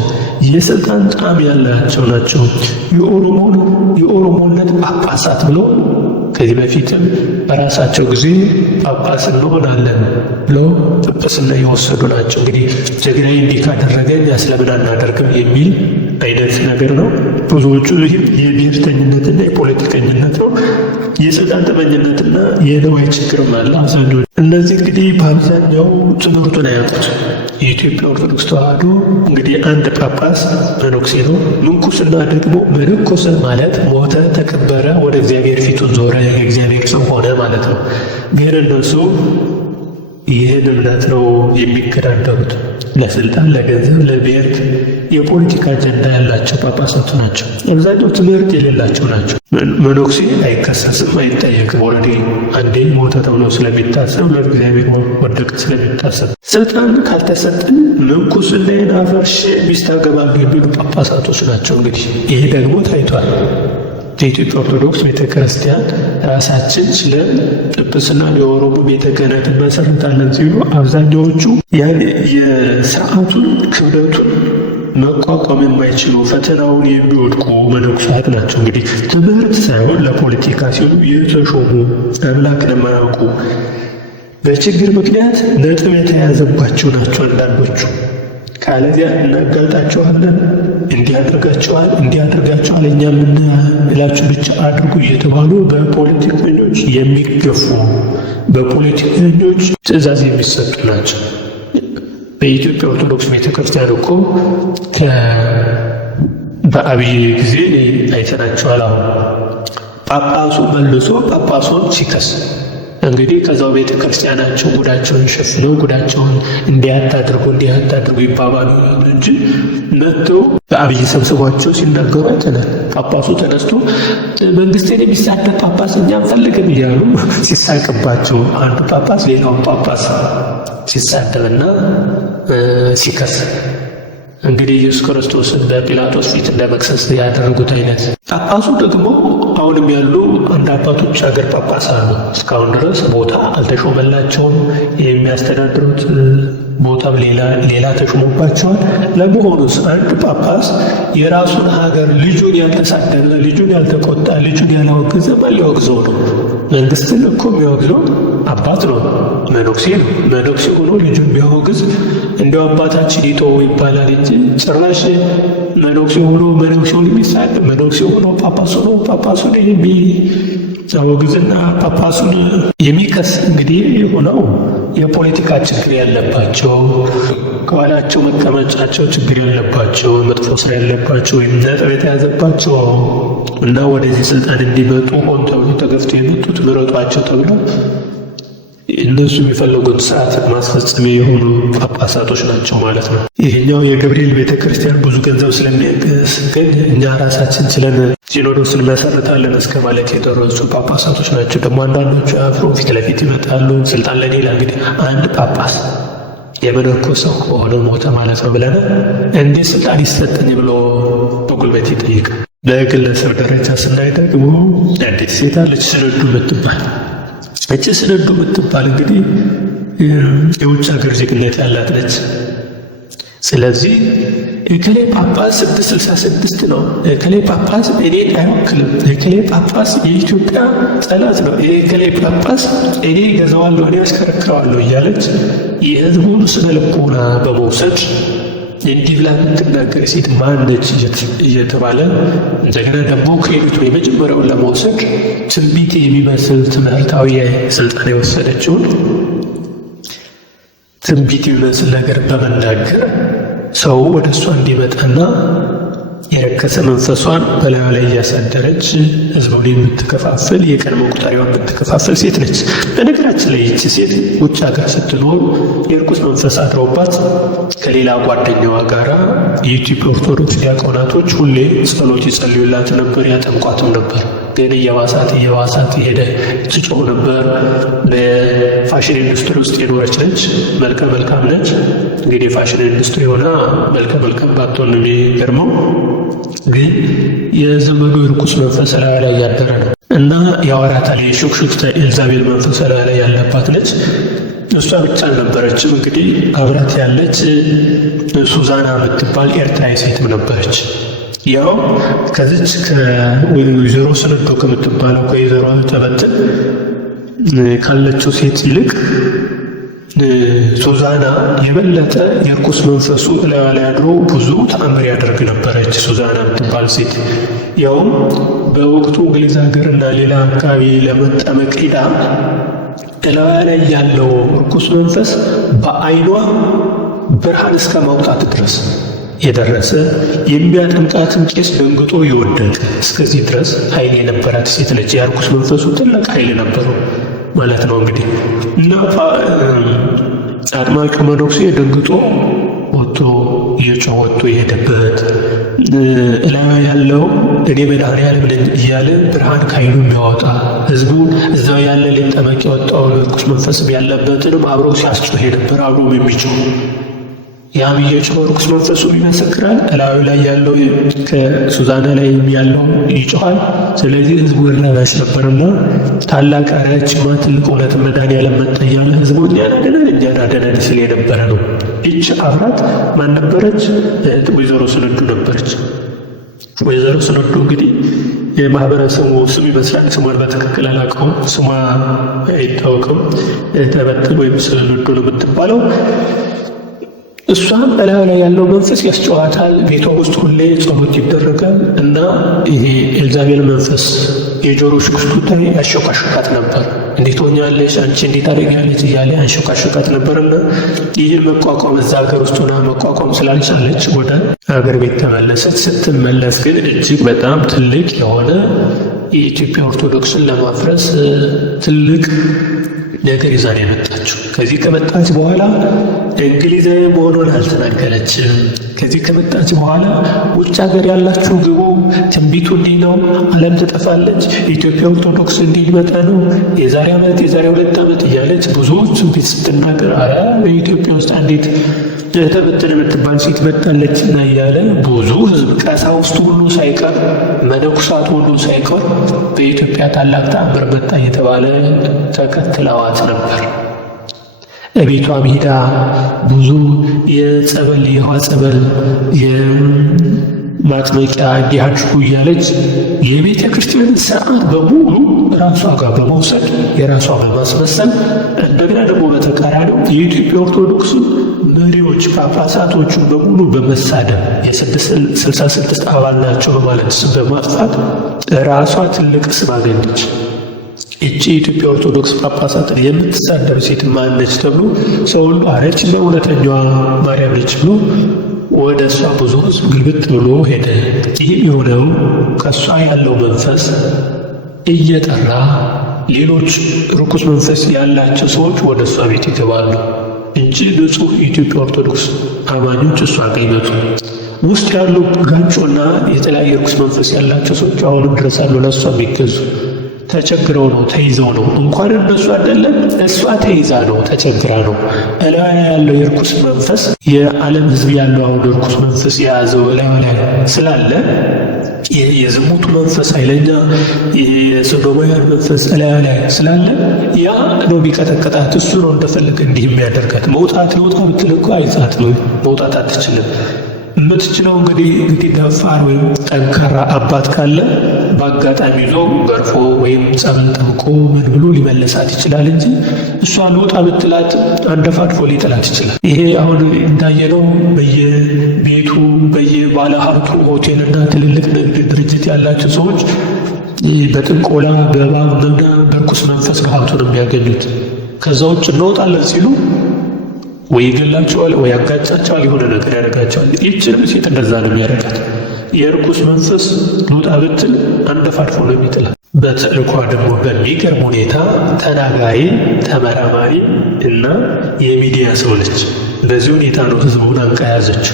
የስልጣን ጣዕም ያላቸው ናቸው። የኦሮሞነት ጳጳሳት ብለው ከዚህ በፊትም በራሳቸው ጊዜ ጳጳስ እንሆናለን ብለው ጵጵስና የወሰዱ ናቸው። እንግዲህ ትግራይ እንዲህ ካደረገ እኛስ ለምን አናደርግም የሚል አይነት ነገር ነው። ብዙዎቹ ይህም የብሔርተኝነትና የፖለቲከኝነት ነው። የስልጣን ጠመኝነትና የነዋይ ችግርም አለ። አብዛኛው እነዚህ እንግዲህ በአብዛኛው ትምህርቱን አያውቁት። የኢትዮጵያ ኦርቶዶክስ ተዋሕዶ እንግዲህ አንድ ጳጳስ መነኩሴ ነው። ምንኩስና ደግሞ መነኮሰ ማለት ሞተ፣ ተቀበረ፣ ወደ እግዚአብሔር ፊቱን ዞረ፣ የእግዚአብሔር ሰው ሆነ ማለት ነው። ግን እነሱ ይህን እምነት ነው የሚከዳደሩት። ለስልጣን፣ ለገንዘብ፣ ለብሔር የፖለቲካ አጀንዳ ያላቸው ጳጳሳቱ ናቸው። አብዛኛው ትምህርት የሌላቸው ናቸው። መነኩሴ አይከሰስም፣ አይጠየቅም። ወረዴ አንዴ ሞተ ተብሎ ስለሚታሰብ ለእግዚአብሔር ወደቀ ስለሚታሰብ ስልጣን ካልተሰጠን ምንኩስናዬን አፈርሼ ሚስት አገባለሁ የሚሉ ጳጳሳቶች ናቸው። እንግዲህ ይሄ ደግሞ ታይቷል። የኢትዮጵያ ኦርቶዶክስ ቤተ ክርስቲያን ራሳችን ችለን ጵጵስና የኦሮሞ ቤተ ክህነት እንመሰርታለን ሲሉ አብዛኛዎቹ ያን የስርዓቱን ክብደቱን መቋቋም የማይችሉ ፈተናውን የሚወድቁ መነኩሳት ናቸው። እንግዲህ ትምህርት ሳይሆን ለፖለቲካ ሲሉ የተሾሙ አምላክን የማያውቁ በችግር ምክንያት ነጥብ የተያዘባቸው ናቸው። አንዳንዶቹ ካለዚያ እናጋልጣቸዋለን፣ እንዲያደርጋቸዋል እኛ የምንላችሁ ብቻ አድርጉ እየተባሉ በፖለቲከኞች የሚገፉ በፖለቲከኞች ትእዛዝ የሚሰጡ ናቸው። በኢትዮጵያ ኦርቶዶክስ ቤተ ክርስቲያን እኮ በአብይ ጊዜ አይተናቸዋል። አሁን ጳጳሱ መልሶ ጳጳሱን ሲከስ እንግዲህ ከዛው ቤተ ክርስቲያናቸው ጉዳቸውን ሸፍነው ጉዳቸውን እንዲያታድርጉ ይባባሉ እንጂ መጥተው በአብይ ሰብስቧቸው ሲናገሩ አይተናል። ጳጳሱ ተነስቶ መንግስትን የሚሳደብ ጳጳስ እኛ አንፈልግም እያሉ ሲሳቅባቸው አንዱ ጳጳስ ሌላውን ጳጳስ ሲሳደብና ሲከስ እንግዲህ ኢየሱስ ክርስቶስን በጲላጦስ ፊት እንደመክሰስ ያደረጉት አይነት ጳጳሱ ደግሞ አሁንም ያሉ አንድ አባቶች ሀገር ጳጳስ አሉ። እስካሁን ድረስ ቦታ አልተሾመላቸውም። የሚያስተዳድሩት ቦታም ሌላ ተሾሞባቸዋል። ለመሆኑስ አንድ ጳጳስ የራሱን ሀገር ልጁን ያልተሳደበ፣ ልጁን ያልተቆጣ፣ ልጁን ያላወገዘ ማን ሊያወግዘው ነው? መንግስትን እኮ የሚያወግዘው አባት ነው፣ መነኩሴ ነው። መነኩሴ ሆኖ ልጁን ቢያወግዝ እንዲያው አባታችን ይተወው ይባላል እንጂ ጭራሽ መነኩሴ ሆኖ መነኩሴውን የሚሳደብ፣ መነኩሴ ሆኖ ጳጳሱን የሚያወግዝና ጳጳሱን የሚከስ እንግዲህ የሆነው የፖለቲካ ችግር ያለባቸው፣ ከኋላቸው መቀመጫቸው ችግር ያለባቸው፣ መጥፎ ስራ ያለባቸው ወይም ነጥብ የተያዘባቸው እና ወደዚህ ስልጣን እንዲመጡ ሆን ተብሎ ተገፍተው የመጡት ምረጧቸው ተብሎ እነሱ የሚፈልጉት ሰዓት ማስፈጸሚያ የሆኑ ጳጳሳቶች ናቸው ማለት ነው። ይህኛው የገብርኤል ቤተክርስቲያን ብዙ ገንዘብ ስለሚያገኝ እኛ ራሳችን ችለን ሲኖዶስ እንመሰርታለን እስከ ማለት የደረሱ ጳጳሳቶች ናቸው። ደግሞ አንዳንዶቹ አፍሮ ፊት ለፊት ይመጣሉ። ስልጣን ለሌላ እንግዲህ አንድ ጳጳስ የመነኮሰው ከሆነ ሞተ ማለት ነው ብለን እንዴት ስልጣን ይሰጠኝ ብሎ በጉልበት ይጠይቃል። በግለሰብ ደረጃ ስናይ ደግሞ አንዲት ሴት አለች ስንዱ የምትባል። እቺ ስንዱ የምትባል እንግዲህ የውጭ ሀገር ዜግነት ያላት ነች። ስለዚህ የከሌ ጳጳስ 666 ነው፣ የከሌ ጳጳስ እኔን አይወክልም፣ የከሌ ጳጳስ የኢትዮጵያ ጠላት ነው፣ የከሌ ጳጳስ እኔ ገዛዋለሁ፣ እኔ አሽከረክረዋለሁ እያለች የህዝቡን ስነ ልቦና በመውሰድ እንዲህ ብላ የምትናገር ሴት ማነች እየተባለ እንደገና ደግሞ ከሄዱት የመጀመሪያውን ለመውሰድ ትንቢት የሚመስል ትምህርታዊ ስልጣን የወሰደችውን ትንቢት የሚመስል ነገር በመናገር ሰው ወደ እሷ እንዲመጣና የረከሰ መንፈሷን በላዩ ላይ እያሳደረች ህዝቡን የምትከፋፍል የቀን መቁጠሪያዋን የምትከፋፍል ሴት ነች። በነገራችን ላይ ይቺ ሴት ውጭ ሀገር ስትኖር የርኩስ መንፈስ አድረውባት ከሌላ ጓደኛዋ ጋር የኢትዮጵያ ኦርቶዶክስ ዲያቆናቶች ሁሌ ጸሎት ይጸልዩላት ነበር፣ ያጠምቋትም ነበር። ግን እየባሳት ሄደ። ትጮህ ነበር። በፋሽን ኢንዱስትሪ ውስጥ የኖረች ነች። መልከ መልካም ነች። እንግዲህ ፋሽን ኢንዱስትሪ ሆና መልከ መልካም ባትሆን የሚገርመው ግን የዘመኑ የርኩስ መንፈስ ላይ ያደረ ነው እና ያወራታል። የሹክሹክታ ኤልዛቤል መንፈስ ላይ ያለባት ነች። እሷ ብቻ አልነበረችም። እንግዲህ አብራት ያለች ሱዛና የምትባል ኤርትራዊ ሴትም ነበረች። ያው ከዚች ከወይዘሮ ስንዱ ከምትባለው ከወይዘሮ ተበትን ካለችው ሴት ይልቅ ሱዛና የበለጠ የርኩስ መንፈሱ እላዋ ላይ አድሮ ብዙ ተአምር ያደርግ ነበረች። ሱዛና የምትባል ሴት ያውም በወቅቱ እንግሊዝ ሀገርና ሌላ አካባቢ ለመጠመቅ ሄዳ እላዋ ላይ ያለው ርኩስ መንፈስ በዓይኗ ብርሃን እስከ ማውጣት ድረስ የደረሰ የሚያጠምቃትን ቄስ ደንግጦ የወደቀ እስከዚህ ድረስ ኃይል የነበራት ሴት ነች። የርኩስ መንፈሱ ትልቅ ኃይል ነበረው ማለት ነው። እንግዲህ እና አጥማቂ መነኩሴ ደንግጦ ወጥቶ እየጮኸ ወጥቶ የሄደበት እላዩ ያለው እኔ መድኃኔዓለም ነኝ እያለ ብርሃን ከዓይኑ የሚያወጣ ህዝቡ እዛው ያለ ሊጠመቅ የወጣው ርኩስ መንፈስም ያለበትንም አብሮ ሲያስጮህ ነበር። አብሮ የሚጮህ ያም እየጮኸ ርኩስ መንፈሱ ይመሰክራል። እላዩ ላይ ያለው ከሱዛና ላይ ያለው ይጮኻል። ስለዚህ ህዝቡ ይረባሽ ነበርና ታላቅ አርያችማ ትልቅ እውነት መድኃኔዓለም መጣ እያለ ህዝቡ እኛን አደነን ሲል የነበረ ነው። ይች አብራት ማን ነበረች? ወይዘሮ ስንዱ ነበረች። ወይዘሮ ስንዱ እንግዲህ የማህበረሰቡ ስም ይመስላል። ስሟን በትክክል አላውቀውም፣ ስሟ አይታወቅም። ተበትን ወይም ስንዱ ነው የምትባለው። እሷም እላዩ ላይ ያለው መንፈስ ያስጨዋታል። ቤቷ ውስጥ ሁሌ ጸሎት ይደረጋል እና ይሄ ኤልዛቤል መንፈስ የጆሮ ሽኩሽኩታ ያሾካሾካት ነበር። እንዴት ሆኛለሽ አንቺ እንዴት አደርጋለች እያለ ያሾካሾካት ነበርና ይህን መቋቋም እዛ ሀገር ውስጥ ሆና መቋቋም ስላልቻለች ወደ ሀገር ቤት ተመለሰች። ስትመለስ ግን እጅግ በጣም ትልቅ የሆነ የኢትዮጵያ ኦርቶዶክስን ለማፍረስ ትልቅ ነገር ይዛን የመጣችው። ከዚህ ከመጣች በኋላ እንግሊዛዊ መሆኗን አልተናገረችም። ከዚህ ከመጣች በኋላ ውጭ ሀገር ያላችሁ ግቡ፣ ትንቢቱ እንዲህ ነው፣ ዓለም ትጠፋለች፣ የኢትዮጵያ ኦርቶዶክስ እንዲመጣ ነው፣ የዛሬ ዓመት የዛሬ 2 ዓመት እያለች ብዙዎች ትንቢት ስትናገር በኢትዮጵያ ውስጥ አንዲት ተበትን የምትባል ሴት መጣለች እና እያለ ብዙ ሕዝብ ቀሳውስቱ ሁሉ ሳይቀር መነኩሳት ሁሉ ሳይቀር በኢትዮጵያ ታላቅ ተአምር መጣ እየተባለ ተከትለዋት ነበር። ቤቷም ሄዳ ብዙ የጸበል የውሃ ጸበል የማጥመቂያ እንዲያድርጉ እያለች የቤተ ክርስቲያንን ስርዓት በሙሉ ራሷ ጋር በመውሰድ የራሷ በማስመሰል እንደገና ደግሞ በተቃራኒው የኢትዮጵያ ኦርቶዶክስ መሪዎች ጳጳሳቶቹን በሙሉ በመሳደብ የ66 አባል ናቸው በማለት ስም በማጥፋት ራሷ ትልቅ ስም አገኘች። እቺ የኢትዮጵያ ኦርቶዶክስ ጳጳሳትን የምትሳደብ ሴት ማነች ተብሎ ሰው ሁሉ አረች በእውነተኛዋ ማርያም ነች ብሎ ወደ እሷ ብዙ ሕዝብ ግልብጥ ብሎ ሄደ። ይህ የሆነው ከእሷ ያለው መንፈስ እየጠራ ሌሎች ርኩስ መንፈስ ያላቸው ሰዎች ወደ እሷ ቤት ይገባሉ እንጂ ንጹሕ የኢትዮጵያ ኦርቶዶክስ አማኞች እሷ ገይመቱ ውስጥ ያሉ ጋንጮና የተለያየ ርኩስ መንፈስ ያላቸው ሰዎች አሁንም ድረስ አሉ። ለእሷ የሚገዙ ተቸግረው ነው፣ ተይዘው ነው። እንኳን እነሱ አይደለም እሷ ተይዛ ነው፣ ተቸግራ ነው። እላዋ ያለው የርኩስ መንፈስ የዓለም ሕዝብ ያለው አሁን የርኩስ መንፈስ የያዘው እላዋ ላይ ስላለ የዝሙቱ መንፈስ ኃይለኛ የሶዶማውያን መንፈስ እላዋ ላይ ስላለ ያ ነው ቢቀጠቅጣት። እሱ ነው እንደፈለገ እንዲህ የሚያደርጋት። መውጣት ብትል እኮ አይዛት ነው፣ መውጣት አትችልም። የምትችለው እንግዲህ ደፋር ወይም ጠንካራ አባት ካለ በአጋጣሚ ይዞ ገርፎ ወይም ጸበል ጠምቆ ምን ብሎ ሊመለሳት ይችላል እንጂ እሷ ልውጣ ብትላት አንደፋድፎ ሊጥላት ይችላል። ይሄ አሁን እንዳየነው በየቤቱ በየባለ ሀብቱ ሆቴልና ትልልቅ ንግድ ድርጅት ያላቸው ሰዎች በጥንቆላ በእባብና በርኩስ መንፈስ በሀብቱ ነው የሚያገኙት። ከዛ ውጭ እንወጣለን ሲሉ ወይ ይገላቸዋል፣ ወይ ያጋጫቸዋል፣ የሆነ ነገር ያደርጋቸዋል። ይህችንም ሴት እንደዛ ነው የሚያደርጋት። የርኩስ መንፈስ ልውጣ ብትል አንደፋድፎ ነው የሚጥላት። በተልኳ ደግሞ በሚገርም ሁኔታ ተናጋሪ፣ ተመራማሪ እና የሚዲያ ሰው ነች። በዚህ ሁኔታ ነው ህዝቡን አንቃ ያዘች።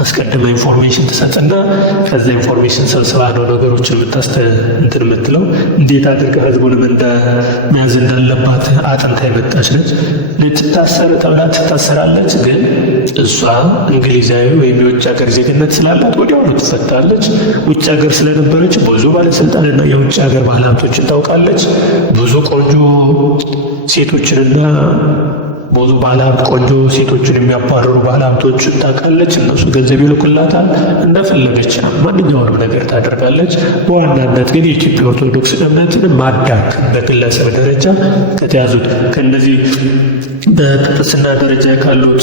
አስቀድማ ኢንፎርሜሽን ትሰጥና ከዛ ኢንፎርሜሽን ሰብስባ ነው ነገሮችን እንትን የምትለው። እንዴት አድርጋ ህዝቡንም መያዝ እንዳለባት አጥንታ የመጣች ነች። ልትታሰር ተብላ ትታሰራለች። ግን እሷ እንግሊዛዊ ወይም የውጭ ሀገር ዜግነት ስላላት ወዲያውኑ ትፈታለች። ውጭ ሀገር ስለነበረች ብዙ ባለስልጣንና የውጭ ሀገር ባለሀብቶችን ታውቃለች። ብዙ ቆንጆ ሴቶችንና ብዙ ባለሀብት ቆንጆ ሴቶችን የሚያባረሩ ባለሀብቶችን ታውቃለች። እነሱ ገንዘብ ይልኩላታል። እንደፈለገች ማንኛውንም ነገር ታደርጋለች። በዋናነት ግን የኢትዮጵያ ኦርቶዶክስ እምነትን ማዳከም በግለሰብ ደረጃ ከተያዙት ከእነዚህ በጵጵስና ደረጃ ካሉት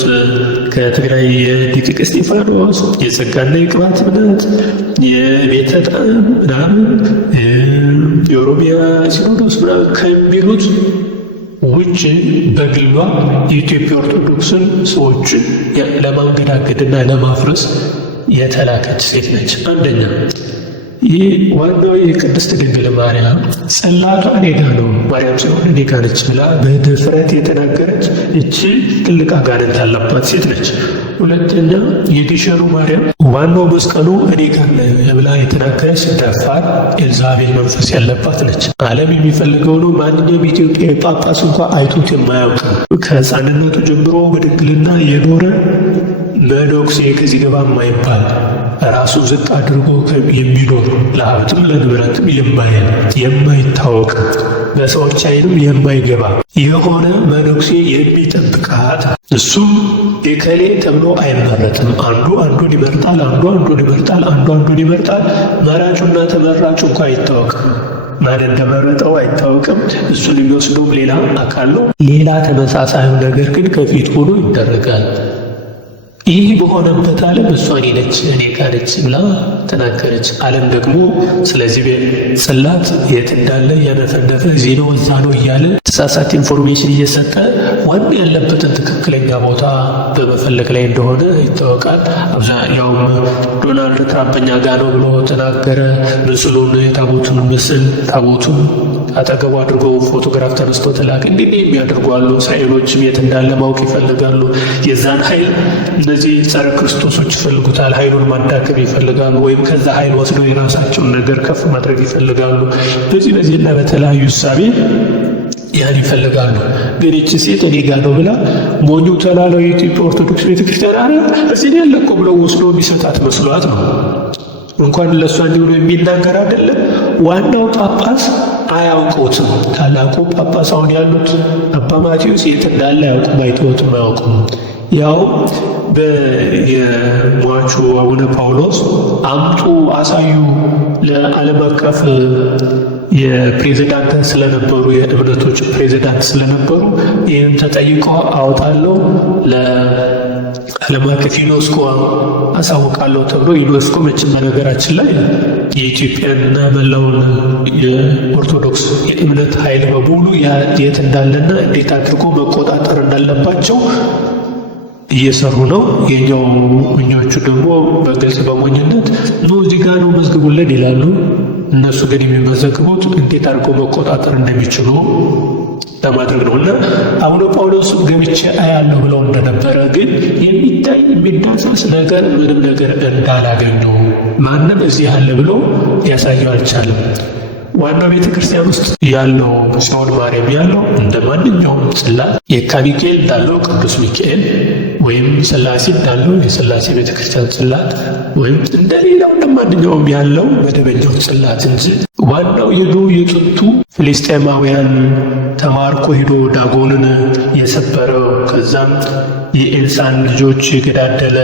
ከትግራይ የሊቀ እስጢፋኖስ የጸጋና የቅባት እምነት የቤተ ጣዕም ምናምን የኦሮሚያ ሲኖዶስ ምናምን ከሚሉት ውጭ በግሏ የኢትዮጵያ ኦርቶዶክስን ሰዎችን ለማንገዳገድና ለማፍረስ የተላከች ሴት ነች። አንደኛ ይህ ዋናው የቅድስት ድንግል ማርያም ጽላቷ እኔ ጋ ነው፣ ማርያም ስለሆነ እኔ ጋ ነች ብላ በድፍረት የተናገረች እቺ ትልቅ አጋንንት ያለባት ሴት ነች። ሁለተኛ የግሸኑ ማርያም ዋናው መስቀሉ እኔ ጋር ብላ የተናገረች ደፋር ኤልዛቤል መንፈስ ያለባት ነች። ዓለም የሚፈልገው ነው። ማንኛውም ኢትዮጵያዊ ጳጳስ እንኳ አይቶት የማያውቅ ከሕፃንነቱ ጀምሮ በድንግልና የኖረ መነኩሴ ከዚህ ገባ የማይባል ራሱ ዝቅ አድርጎ የሚኖር ለሀብትም ለንብረትም የማይታወቅ በሰዎች ዓይንም የማይገባ የሆነ መነኩሴ የሚጠብቃት እሱም የከሌ ተብሎ አይመረጥም። አንዱ አንዱን ይመርጣል፣ አንዱ አንዱን ይመርጣል። መራጩና ተመራጩ እንኳ አይታወቅም። ማን እንደመረጠው አይታወቅም። እሱን የሚወስደውም ሌላ አካል ነው። ሌላ ተመሳሳዩ ነገር ግን ከፊት ሆኖ ይደረጋል። ይህ በሆነበት ዓለም እሷ እኔ ነች እኔ ጋር ነች ብላ ተናገረች። ዓለም ደግሞ ስለዚህ ጽላት የት እንዳለ እያነፈነፈ እዚህ ነው እዛ ነው እያለ ተሳሳት ኢንፎርሜሽን እየሰጠ ዋና ያለበትን ትክክለኛ ቦታ በመፈለግ ላይ እንደሆነ ይታወቃል። አብዛኛውም ዶናልድ ትራምፕ እኛ ጋ ነው ብሎ ተናገረ። ምስሉን የታቦቱን ምስል ታቦቱን አጠገቡ አድርገው ፎቶግራፍ ተነስቶ ተላክ። እንዲህ የሚያደርጉ አሉ። እስራኤሎችም የት እንዳለ ማወቅ ይፈልጋሉ። የዛን ኃይል እነዚህ ጸረ ክርስቶሶች ይፈልጉታል። ኃይሉን ማዳከም ይፈልጋሉ፣ ወይም ከዛ ኃይል ወስደው የራሳቸውን ነገር ከፍ ማድረግ ይፈልጋሉ። በዚህና በተለያዩ እሳቤ ያን ይፈልጋሉ። ግን ይቺ ሴት እኔ ጋ ነው ብላ ሞኙ ተላላው የኢትዮጵያ ኦርቶዶክስ ቤተክርስቲያን እዚህ ያለ እኮ ብለው ወስዶ የሚሰጣት መስሏት ነው። እንኳን ለእሷ እንዲህ ብሎ የሚናገር አይደለም። ዋናው ጳጳስ አያውቁትም። ታላቁ ጳጳስ አሁን ያሉት አባ ማቴዎስ የት እንዳለ አያውቁም፣ አይተውትም አያውቁም። ያው የሟቹ አቡነ ጳውሎስ አምጡ አሳዩ ለዓለም አቀፍ የፕሬዚዳንት ስለነበሩ የእምነቶች ፕሬዚዳንት ስለነበሩ ይህም ተጠይቀው አወጣለሁ ለዓለም አቀፍ ዩኔስኮ አሳውቃለሁ ተብሎ ዩኔስኮ መቼም በነገራችን ላይ የኢትዮጵያንና መላውን የኦርቶዶክስ የእምነት ኃይል በሙሉ የት እንዳለና እንዴት አድርጎ መቆጣጠር እንዳለባቸው እየሰሩ ነው። እኛዎቹ ደግሞ በግልጽ በሞኝነት እዚህ ጋር ነው መዝግቡልን ይላሉ። እነሱ ግን የሚመዘግቡት እንዴት አድርገው መቆጣጠር እንደሚችሉ ለማድረግ ነው። እና አቡነ ጳውሎስም ገብቼ አያለሁ ብለው እንደነበረ ግን የሚታይ የሚዳሰስ ነገር ምንም ነገር እንዳላገኙ ማንም እዚህ አለ ብሎ ሊያሳየው አልቻለም። ዋናው ቤተ ክርስቲያን ውስጥ ያለው ጽዮን ማርያም ያለው እንደ ማንኛውም ጽላት የካ ሚካኤል እንዳለው ቅዱስ ሚካኤል ወይም ሥላሴ እንዳለው የሥላሴ ቤተ ክርስቲያን ጽላት ወይም እንደሌላው እንደማንኛውም ያለው መደበኛው ጽላት እንጂ ዋናው የጥንቱ ፍልስጤማውያን ተማርኮ ሄዶ ዳጎንን የሰበረው ከዛም የኤልሳን ልጆች የገዳደለ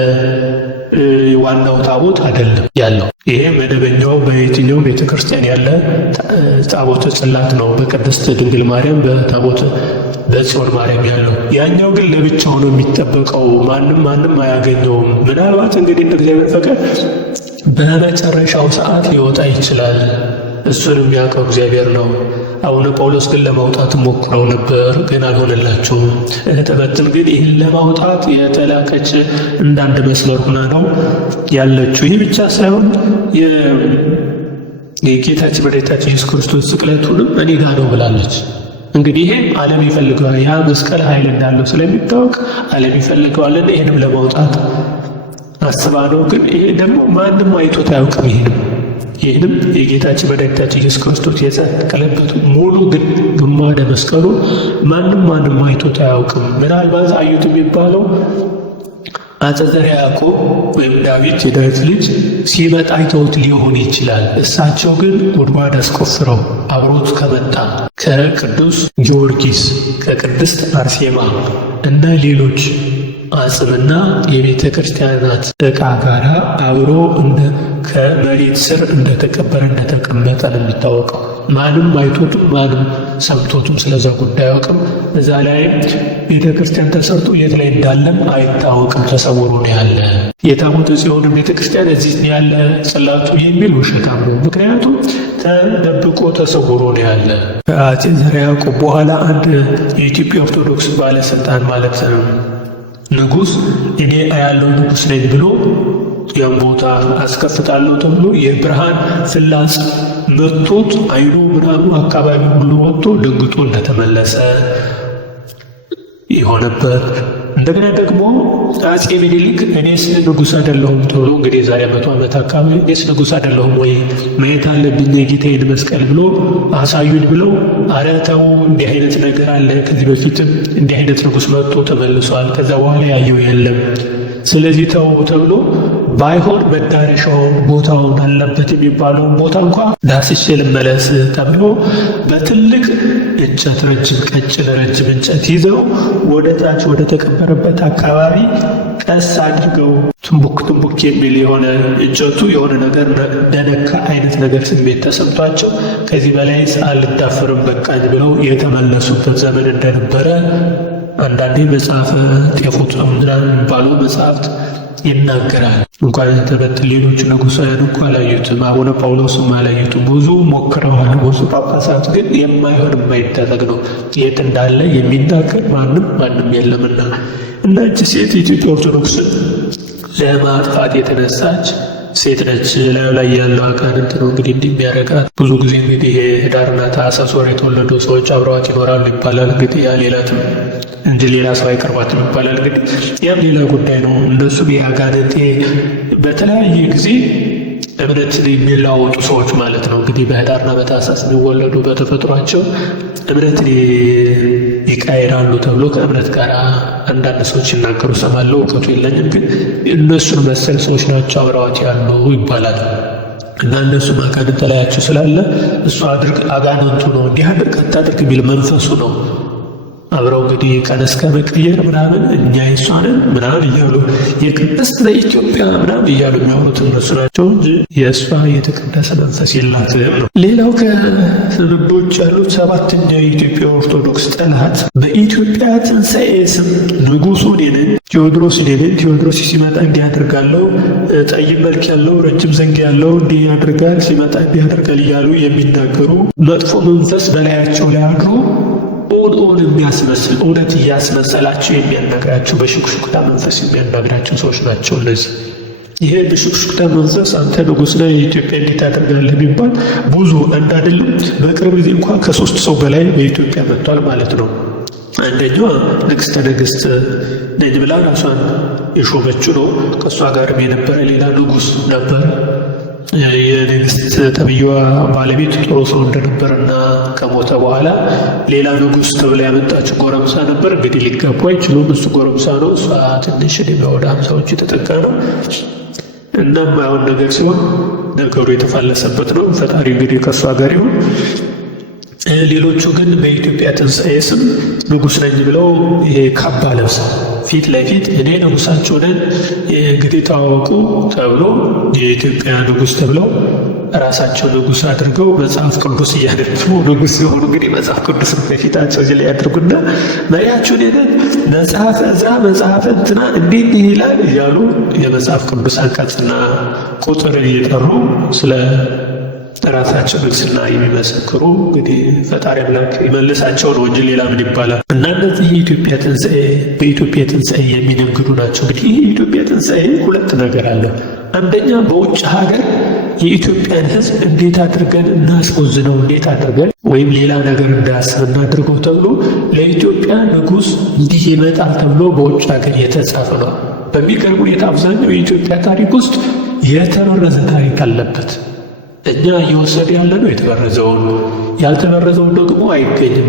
ዋናው ታቦት አይደለም ያለው። ይሄ መደበኛው በየትኛው ቤተ ክርስቲያን ያለ ታቦተ ጽላት ነው። በቅድስት ድንግል ማርያም በታቦተ በጽዮን ማርያም ያለው። ያኛው ግን ለብቻው ነው የሚጠበቀው፣ ማንም አያገኘውም። ምናልባት እንግዲህ እንደ እግዚአብሔር ፈቃድ በመጨረሻው ሰዓት ሊወጣ ይችላል። እሱን የሚያውቀው እግዚአብሔር ነው። አቡነ ጳውሎስ ግን ለማውጣት ሞክረው ነበር፣ ግን አልሆነላቸውም። እህትመትን ግን ይህን ለማውጣት የተላከች እንዳንድ መስመር ሆና ነው ያለችው። ይህ ብቻ ሳይሆን የጌታችን መድኃኒታችን ኢየሱስ ክርስቶስ ስቅለቱንም እኔ ጋር ነው ብላለች። እንግዲህ ይሄ ዓለም ይፈልገዋል። ያ መስቀል ኃይል እንዳለው ስለሚታወቅ ዓለም ይፈልገዋልና ይህንም ለማውጣት አስባ ነው። ግን ይሄ ደግሞ ማንም አይቶት አያውቅም። ይህንም የጌታችን መድኃኒታችን ኢየሱስ ክርስቶስ የተሰቀለበት ሙሉ ግማደ መስቀሉ ማንም አይቶት አያውቅም። ምናልባት አዩት የሚባለው አፄ ዘርዓ ያዕቆብ ወይም ዳዊት የዳዊት ልጅ ሲመጣ አይተውት ሊሆን ይችላል። እሳቸው ግን ጉድጓድ አስቆፍረው አብሮት ከመጣ ከቅዱስ ጊዮርጊስ ከቅድስት አርሴማ እና ሌሎች አጽምና የቤተ ክርስቲያናት ዕቃ ጋር አብሮ ከመሬት ስር እንደተቀበረ እንደተቀመጠ ነው የሚታወቀው። ማንም አይቶትም ማንም ሰምቶትም ስለዛ ጉዳይ አያውቅም። እዛ ላይ ቤተ ክርስቲያን ተሰርቶ የት ላይ እንዳለም አይታወቅም፣ ተሰውሮ ነው ያለ። የታቦተ ጽዮን ቤተ ክርስቲያን እዚህ ያለ ጽላቱ የሚል ውሸታም ነው። ምክንያቱም ተደብቆ ተሰውሮ ነው ያለ። ከአፄ ዘርዓ ያዕቆብ በኋላ አንድ የኢትዮጵያ ኦርቶዶክስ ባለስልጣን ማለት ነው ንጉሥ እኔ ያለው ንጉሥ ነኝ ብሎ ያን ቦታ አስከፍታለሁ ተብሎ የብርሃን ፍላጽ መጥቶት አይኑ ምናምን አካባቢ ሁሉ ወጥቶ ደንግጦ እንደተመለሰ የሆነበት። እንደገና ደግሞ አፄ ምኒልክ እኔስ ንጉሥ አይደለሁም ተብሎ እንግዲህ የዛሬ 100 ዓመት አካባቢ እኔስ ንጉሥ አይደለሁም ወይ ማየት አለብኝ የጌታዬን መስቀል ብሎ አሳዩኝ ብለው ኧረ ተው እንዲህ አይነት ነገር አለ፣ ከዚህ በፊትም እንዲህ አይነት ንጉሥ መጥቶ ተመልሷል፣ ከዛ በኋላ ያየው የለም፣ ስለዚህ ተው ተብሎ ባይሆን መዳረሻውን ቦታውን አለበት የሚባለውን ቦታ እንኳ ዳስሼ ልመለስ ተብሎ በትልቅ እንጨት ረጅም እንጨት ይዘው ወደ ታች ወደ ተቀበረበት አካባቢ ቀስ አድርገው ትንቡክ የሚል የሆነ እንጨቱ የሆነ ነገር እንደነካ አይነት ነገር ስሜት ተሰምቷቸው ከዚህ በላይ አልዳፈርም በቃኝ ብለው የተመለሱበት ዘመን እንደነበረ አንዳንዴ መጽሐፈ ጤፉት ምናምን የሚባሉ መጽሐፍት ይናገራል። እንኳን ተበትል ሌሎች ንጉሳውያን እንኳ አላዩትም፣ አቡነ ጳውሎስም አላዩትም። ብዙ ሞክረዋል። ብዙ ጳጳሳት ግን የማይሆን የማይደረግ ነው። የት እንዳለ የሚናገር ማንም የለምና እና እቺ ሴት የኢትዮጵያ ኦርቶዶክስን ለማጥፋት የተነሳች ሴት ነች። ላዩ ላይ ያለው አጋንንት ነው እንግዲህ እንደሚያረጋት። ብዙ ጊዜ እንግዲህ የህዳርና ታኅሳስ ወር የተወለዱ ሰዎች አብረዋት ይኖራሉ ይባላል። እንግዲህ ያ ሌላትም እንጂ ሌላ ሰው አይቀርባትም ይባላል። እንግዲህ ያም ሌላ ጉዳይ ነው። እንደሱ የአጋንንት በተለያየ ጊዜ እምነትን የሚለዋወጡ ሰዎች ማለት ነው። እንግዲህ በህዳርና በታኅሳስ የሚወለዱ በተፈጥሯቸው እምነትን ይቃይራሉ ተብሎ ከእምነት ጋር አንዳንድ ሰዎች ይናገሩ ሰማለሁ። እውቀቱ የለኝም፣ ግን እነሱን መሰል ሰዎች ናቸው አብረዋት ያሉ ይባላል። እና እነሱም አጋንንት ላያቸው ስላለ እሱ አድርግ አጋንንቱ ነው እንዲህ አድርግ አታድርግ የሚል መንፈሱ ነው አብረው እንግዲህ ቀን እስከ መቀየር ምናምን እኛ የሷንን ምናምን እያሉ የቅድስት ለኢትዮጵያ ምናምን እያሉ የሚያወሩት እነሱ ናቸው እንጂ የእሷ የተቀደሰ መንፈስ የላትም ነው። ሌላው ከትውልዶች ያሉት ሰባተኛው የኢትዮጵያ ኦርቶዶክስ ጠላት በኢትዮጵያ ትንሣኤ ስም ንጉሡ እኔ ነኝ፣ ቴዎድሮስ እኔ ነኝ፣ ቴዎድሮስ ሲመጣ እንዲህ ያደርጋለሁ፣ ጠይም መልክ ያለው ረጅም ዘንግ ያለው እንዲህ ያደርጋል፣ ሲመጣ እንዲህ ያደርጋል እያሉ የሚናገሩ መጥፎ መንፈስ በላያቸው ላይ አድሮ ኦን የሚያስመስል እውነት እያስመሰላቸው የሚያናግራቸው በሽኩሽኩታ መንፈስ የሚያናግራቸው ሰዎች ናቸው እነዚህ። ይሄ በሽኩሽኩታ መንፈስ አንተ ንጉሥ ነህ የኢትዮጵያ እንዴት ታደርጋለህ ቢባል ብዙ አንድ አይደለም። በቅርብ ጊዜ እንኳን ከ3 ሰው በላይ በኢትዮጵያ መጥቷል ማለት ነው። አንደኛዋ ንግሥተ ነገሥት ነኝ ብላ ራሷን የሾመችው ነው። ከእሷ ጋርም የነበረ ሌላ ንጉሥ ነበር። የንግሥት ተብዬዋ ባለቤት ጥሩ ሰው እንደነበርና ከሞተ በኋላ ሌላ ንጉሥ ተብላ ያመጣችው ጎረምሳ ነበር። እንግዲህ ሊጋቡ አይችሉም። እሱ ጎረምሳ ነው፣ እሷ ትንሽ ወደ 50ዎቹ የተጠጋ ነው። እናም አሁን ነገር ሲሆን ነገሩ የተፋለሰበት ነው። ፈጣሪ እንግዲህ ከእሷ ጋር ይሁን። ሌሎቹ ግን በኢትዮጵያ ትንሣኤ ስም ንጉሥ ነኝ ብለው ይሄ ካባ ለብሰው ፊት ለፊት እኔ ንጉሳቸው ነን እንግዲህ ታወቁ ተብሎ የኢትዮጵያ ንጉሥ ተብለው ራሳቸው ንጉሥ አድርገው መጽሐፍ ቅዱስ እያደረጉ ንጉሥ ሲሆኑ እንግዲህ መጽሐፍ ቅዱስ በፊታቸው እዚህ ላይ ያድርጉና መሪያችሁን ሄደን መጽሐፈ ዕዝራ መጽሐፈ እንትና እንዴት ይላል እያሉ የመጽሐፍ ቅዱስ አንቀጽና ቁጥር እየጠሩ ስለ ራሳቸው ንግስና የሚመሰክሩ እንግዲህ ፈጣሪ አምላክ ይመልሳቸው ነው እንጂ ሌላ ምን ይባላል? እና እነዚህ የኢትዮጵያ ትንሣኤ በኢትዮጵያ ትንሣኤ የሚነግዱ ናቸው። እንግዲህ ይህ የኢትዮጵያ ትንሣኤ ሁለት ነገር አለ። አንደኛ በውጭ ሀገር የኢትዮጵያን ሕዝብ እንዴት አድርገን እናስወዝነው፣ እንዴት አድርገን ወይም ሌላ ነገር እንዳያስብ እናድርገው ተብሎ ለኢትዮጵያ ንጉሥ እንዲህ ይመጣል ተብሎ በውጭ ሀገር የተጻፈ ነው። በሚገርም ሁኔታ አብዛኛው የኢትዮጵያ ታሪክ ውስጥ የተበረዘ ታሪክ አለበት። እኛ እየወሰደ ያለ ነው የተበረዘውን፣ ያልተበረዘውን ደግሞ አይገኝም፣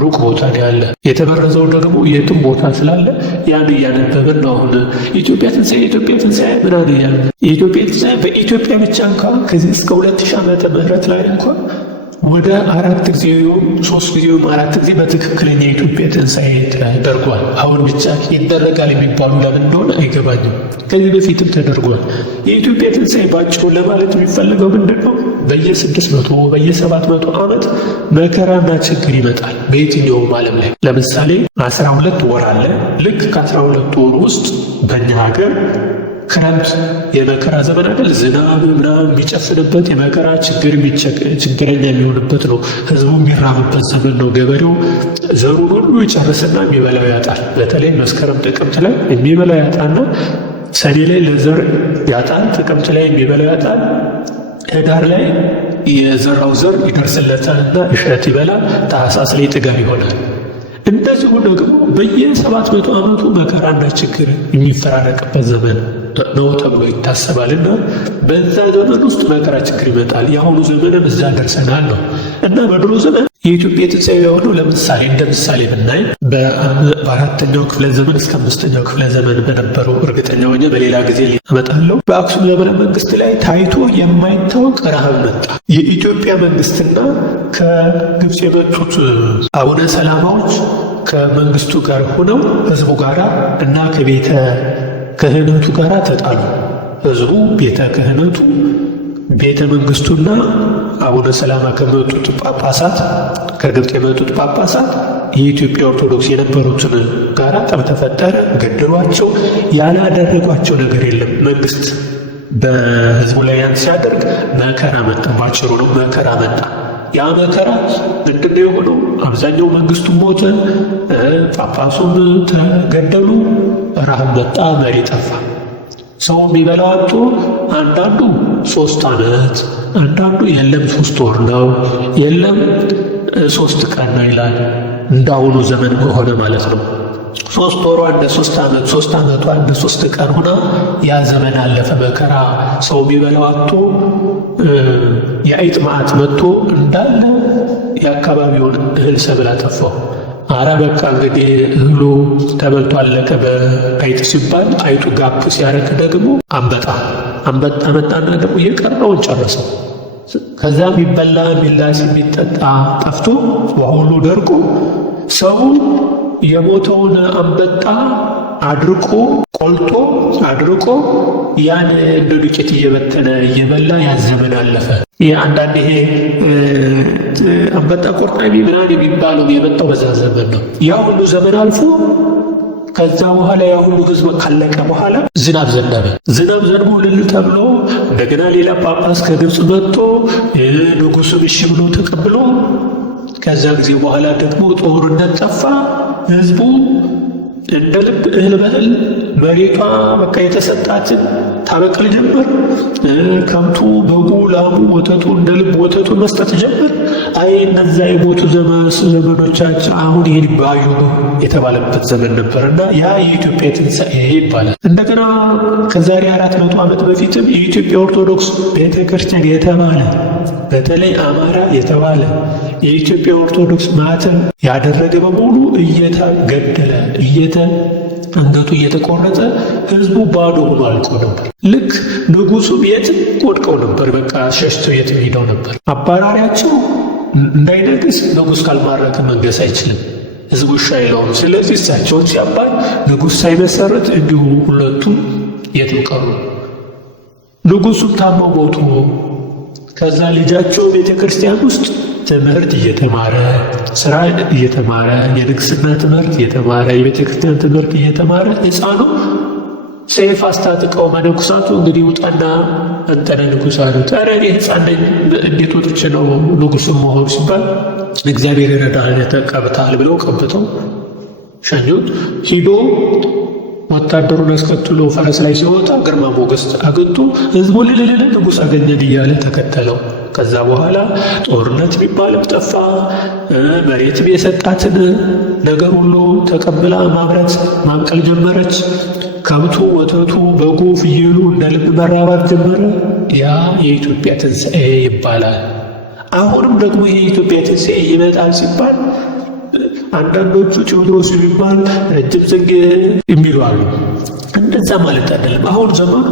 ሩቅ ቦታ ነው ያለ። የተበረዘውን ደግሞ የትም ቦታ ስላለ ያን እያነበብን ነው። አሁን ኢትዮጵያ ትንሣኤ ኢትዮጵያ ትንሣኤ ምናምን እያለ የኢትዮጵያ ትንሣኤ በኢትዮጵያ ብቻ እንኳን ከዚህ እስከ 2000 ዓመተ ምህረት ላይ እንኳን ወደ 4 ጊዜ 3 ጊዜ 4 ጊዜ በትክክለኛ የኢትዮጵያ ትንሣኤ ተደርጓል። አሁን ብቻ ይደረጋል የሚባሉ ለምን እንደሆነ አይገባኝም። ከዚህ በፊትም ተደርጓል። የኢትዮጵያ ትንሣኤ ባጭሩ ለማለት የሚፈልገው ምንድን ነው? በየ600 በየ700 ዓመት መከራና ችግር ይመጣል በየትኛውም ዓለም ላይ። ለምሳሌ 12 ወር አለ። ልክ ከ12 ወር ውስጥ በእኛ ሀገር ክረምት የመከራ ዘመን አይደል? ዝናብ ምናምን የሚጨፍንበት የመከራ ችግረኛ የሚሆንበት ነው። ህዝቡ የሚራብበት ዘመን ነው። ገበሬው ዘሩን ሁሉ ይጨርስና የሚበላው ያጣል። በተለይ መስከረም ጥቅምት ላይ የሚበላው ያጣና ሰኔ ላይ ለዘር ያጣል። ጥቅምት ላይ የሚበላው ያጣል። ህዳር ላይ የዘራው ዘር ይደርስለታልና እሸት ይበላል። ታኅሳስ ላይ ጥጋብ ይሆናል። እንደዚሁ ደግሞ በየ700 ዓመቱ መከራና ችግር የሚፈራረቅበት ዘመን ነው ተብሎ ይታሰባልና በዛ ዘመን ውስጥ መከራ ችግር ይመጣል። የአሁኑ ዘመንም እዛ ደርሰናል ነው እና በድሮ ዘመን የኢትዮጵያ ትንሣኤ የሆነው ለምሳሌ እንደ ምሳሌ ብናይ በ4ኛው ክፍለ ዘመን እስከ 5ኛው ክፍለ ዘመን በነበረው እርግጠኛ ሆኜ በሌላ ጊዜ ሊያመጣለሁ። በአክሱም ዘመነ መንግስት ላይ ታይቶ የማይታወቅ ረሃብ መጣ። የኢትዮጵያ መንግስትና ከግብፅ የመጡት አቡነ ሰላማዎች ከመንግስቱ ጋር ሆነው ህዝቡ ጋር እና ከቤተ ክህነቱ ጋር ተጣሉ። ህዝቡ፣ ቤተ ክህነቱ፣ ቤተ መንግስቱና አቡነ ሰላማ ከመጡት ጳጳሳት ከግብፅ የመጡት ጳጳሳት የኢትዮጵያ ኦርቶዶክስ የነበሩትን ጋራ ጠብ ተፈጠረ። ገደሏቸው። ያላደረጓቸው ነገር የለም። መንግስት በህዝቡ ላይ ያን ሲያደርግ መከራ መጣ። ባጭሩ ነው መከራ መጣ። ያ መከራ ምንድነው የሆነው? አብዛኛው መንግስቱ ሞተ፣ ጳጳሱም ተገደሉ፣ ረሃብ መጣ፣ መሪ ጠፋ። ሰው የሚበላው አጥቶ አንዳንዱ 3 ዓመት፣ አንዳንዱ የለም 3 ወር ነው፣ የለም 3 ቀን ነው ይላል። እንዳሁኑ ዘመን ከሆነ ማለት ነው። 3 ወሯ እንደ 3 ዓመት፣ 3 ዓመቷ እንደ 3 ቀን ሆና ያ ዘመን አለፈ። መከራ ሰው የሚበላው አጥቶ የአይጥ መዓት መጥቶ እንዳለ የአካባቢውን እህል ሰብል አጠፋው። አረ በቃ እንግዲህ እህሉ ተበልቶ አለቀ በአይጥ ሲባል አይጡ ጋፕ ሲያረክ ደግሞ አንበጣ መጣና ደግሞ የቀረውን ጨረሰው። ከዛ የሚበላ የሚላስ የሚጠጣ ጠፍቶ ውሃ ሁሉ ደርቆ ሰው የሞተውን አንበጣ አድርቆ ቆልቶ አድርቆ ያን እንደ ዱቄት እየበተነ እየበላ ያዘመን አለፈ። አንዳንድ ይሄ አንበጣ ቆርጣሚ ምናምን የሚባለው የመጣው በዛ ዘመን ነው። ያ ሁሉ ዘመን አልፎ ከዛ በኋላ ያ ሁሉ ሕዝብ ካለቀ በኋላ ዝናብ ዘነበ። ዝናብ ዘንቦ ልል ተብሎ እንደገና ሌላ ጳጳስ ከግብፅ መጥቶ ንጉሡን እሺ ብሎ ተቀብሎ ከዛ ጊዜ በኋላ ደግሞ ጦርነት ጠፋ። ሕዝቡ እንደ ልብ እህል በእህል መሬቷ በቃ የተሰጣችን ታበቅል ጀመር። ከብቱ፣ በጉ፣ ላሙ፣ ወተቱ እንደ ልብ ወተቱን መስጠት ጀመር። አይ እነዛ የሞቱ ዘመኖቻችን አሁን ይሄን ባዩ የተባለበት ዘመን ነበርና ያ የኢትዮጵያ ትንሣኤ ይባላል። እንደገና ከዛሬ 400 ዓመት በፊትም የኢትዮጵያ ኦርቶዶክስ ቤተክርስቲያን የተባለ በተለይ አማራ የተባለ የኢትዮጵያ ኦርቶዶክስ ማተም ያደረገ በሙሉ እየተገደለ አንገቱ እየተቆረጠ ሕዝቡ ባዶ ሆኖ አልቆ ነበር። ልክ ንጉሡም የትም ወድቀው ነበር። በቃ ሸሽተው የትም ሄደው ነበር። አባራሪያቸው እንዳይነግስ ንጉሥ ካልማረከ መንገስ አይችልም፣ ሕዝቡ እሺ አይለውም። ስለዚህ እሳቸውን ሲያባል ንጉሥ ሳይመሰርት እንዲሁ ሁለቱም የትም ቀሩ። ንጉሡም ታመው ሞቱ። ከዛ ልጃቸው ቤተ ክርስቲያን ውስጥ ትምህርት እየተማረ ስራ እየተማረ የንግስና ትምህርት እየተማረ የቤተ ክርስቲያን ትምህርት እየተማረ ሕፃኑ ሰይፍ አስታጥቀው መነኩሳቱ እንግዲህ ውጣና አንተነ ንጉሥ አሉት። ኧረ እኔ ሕፃን ነኝ እንዴት ወጥቼ ነው ንጉሥም መሆን ሲባል እግዚአብሔር ይረዳል ተቀብታል ብለው ቀብተው ሸኙት። ሂዶ ወታደሩን አስከትሎ ፈረስ ላይ ሲወጣ ግርማ ሞገስ አግኝቶ ሕዝቡ ልልልል ንጉሥ አገኘን እያለ ተከተለው። ከዛ በኋላ ጦርነት የሚባልም ጠፋ። መሬትም የሰጣትን ነገር ሁሉ ተቀብላ ማምረት ማብቀል ጀመረች። ከብቱ፣ ወተቱ፣ በጉ፣ ፍየሉ እንደ ልብ መራባት ጀመረ። ያ የኢትዮጵያ ትንሣኤ ይባላል። አሁንም ደግሞ የኢትዮጵያ ትንሣኤ ይመጣል ሲባል አንዳንዶቹ ቴዎድሮስ የሚባል ረጅም ዘንግ የሚሉ አሉ። እንደዛ ማለት አይደለም። አሁን ዘመኑ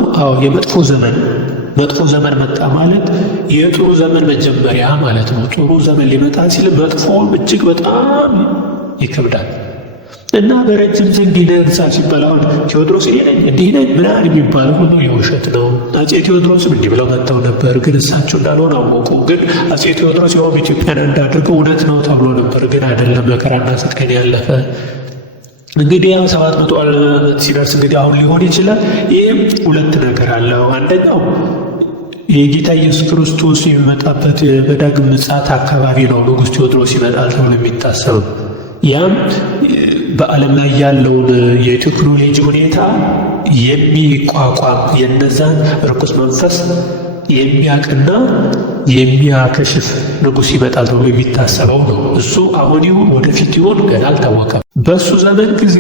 የመጥፎ ዘመን መጣ ማለት የጥሩ ዘመን መጀመሪያ ማለት ነው። ጥሩ ዘመን ሊመጣ ሲል መጥፎም እጅግ በጣም ይከብዳል እና በረጅም ዘንግ ይነግሣል ሲባል አሁን ቴዎድሮስ እንዲህ ነኝ ምናምን የሚባለው ሁሉ የውሸት ነው። አፄ ቴዎድሮስም እንዲህ ብለው መጥተው ነበር፣ ግን እሳቸው እንዳልሆነ አወቁ። ግን አፄ ቴዎድሮስ የሆኑ ኢትዮጵያን እንዳደርገው እውነት ነው ተብሎ ነበር፣ ግን አይደለም። መከራና ስቃይን ያለፈ እንግዲህ 700 ዓመት ሲደርስ እንግዲህ አሁን ሊሆን ይችላል። ይህም ሁለት ነገር አለው። አንደኛው የጌታ ኢየሱስ ክርስቶስ የሚመጣበት በዳግም ምጽአት አካባቢ ነው ንጉሥ ቴዎድሮስ ይመጣል ተብሎ የሚታሰበው። ያም በዓለም ላይ ያለውን የቴክኖሎጂ ሁኔታ የሚቋቋም የነዛን ርኩስ መንፈስ የሚያቅና የሚያከሽፍ ንጉሥ ይመጣል ተብሎ የሚታሰበው ነው። እሱ አሁን ይሁን ወደፊት ይሁን ገና አልታወቀም። በእሱ ዘመን ጊዜ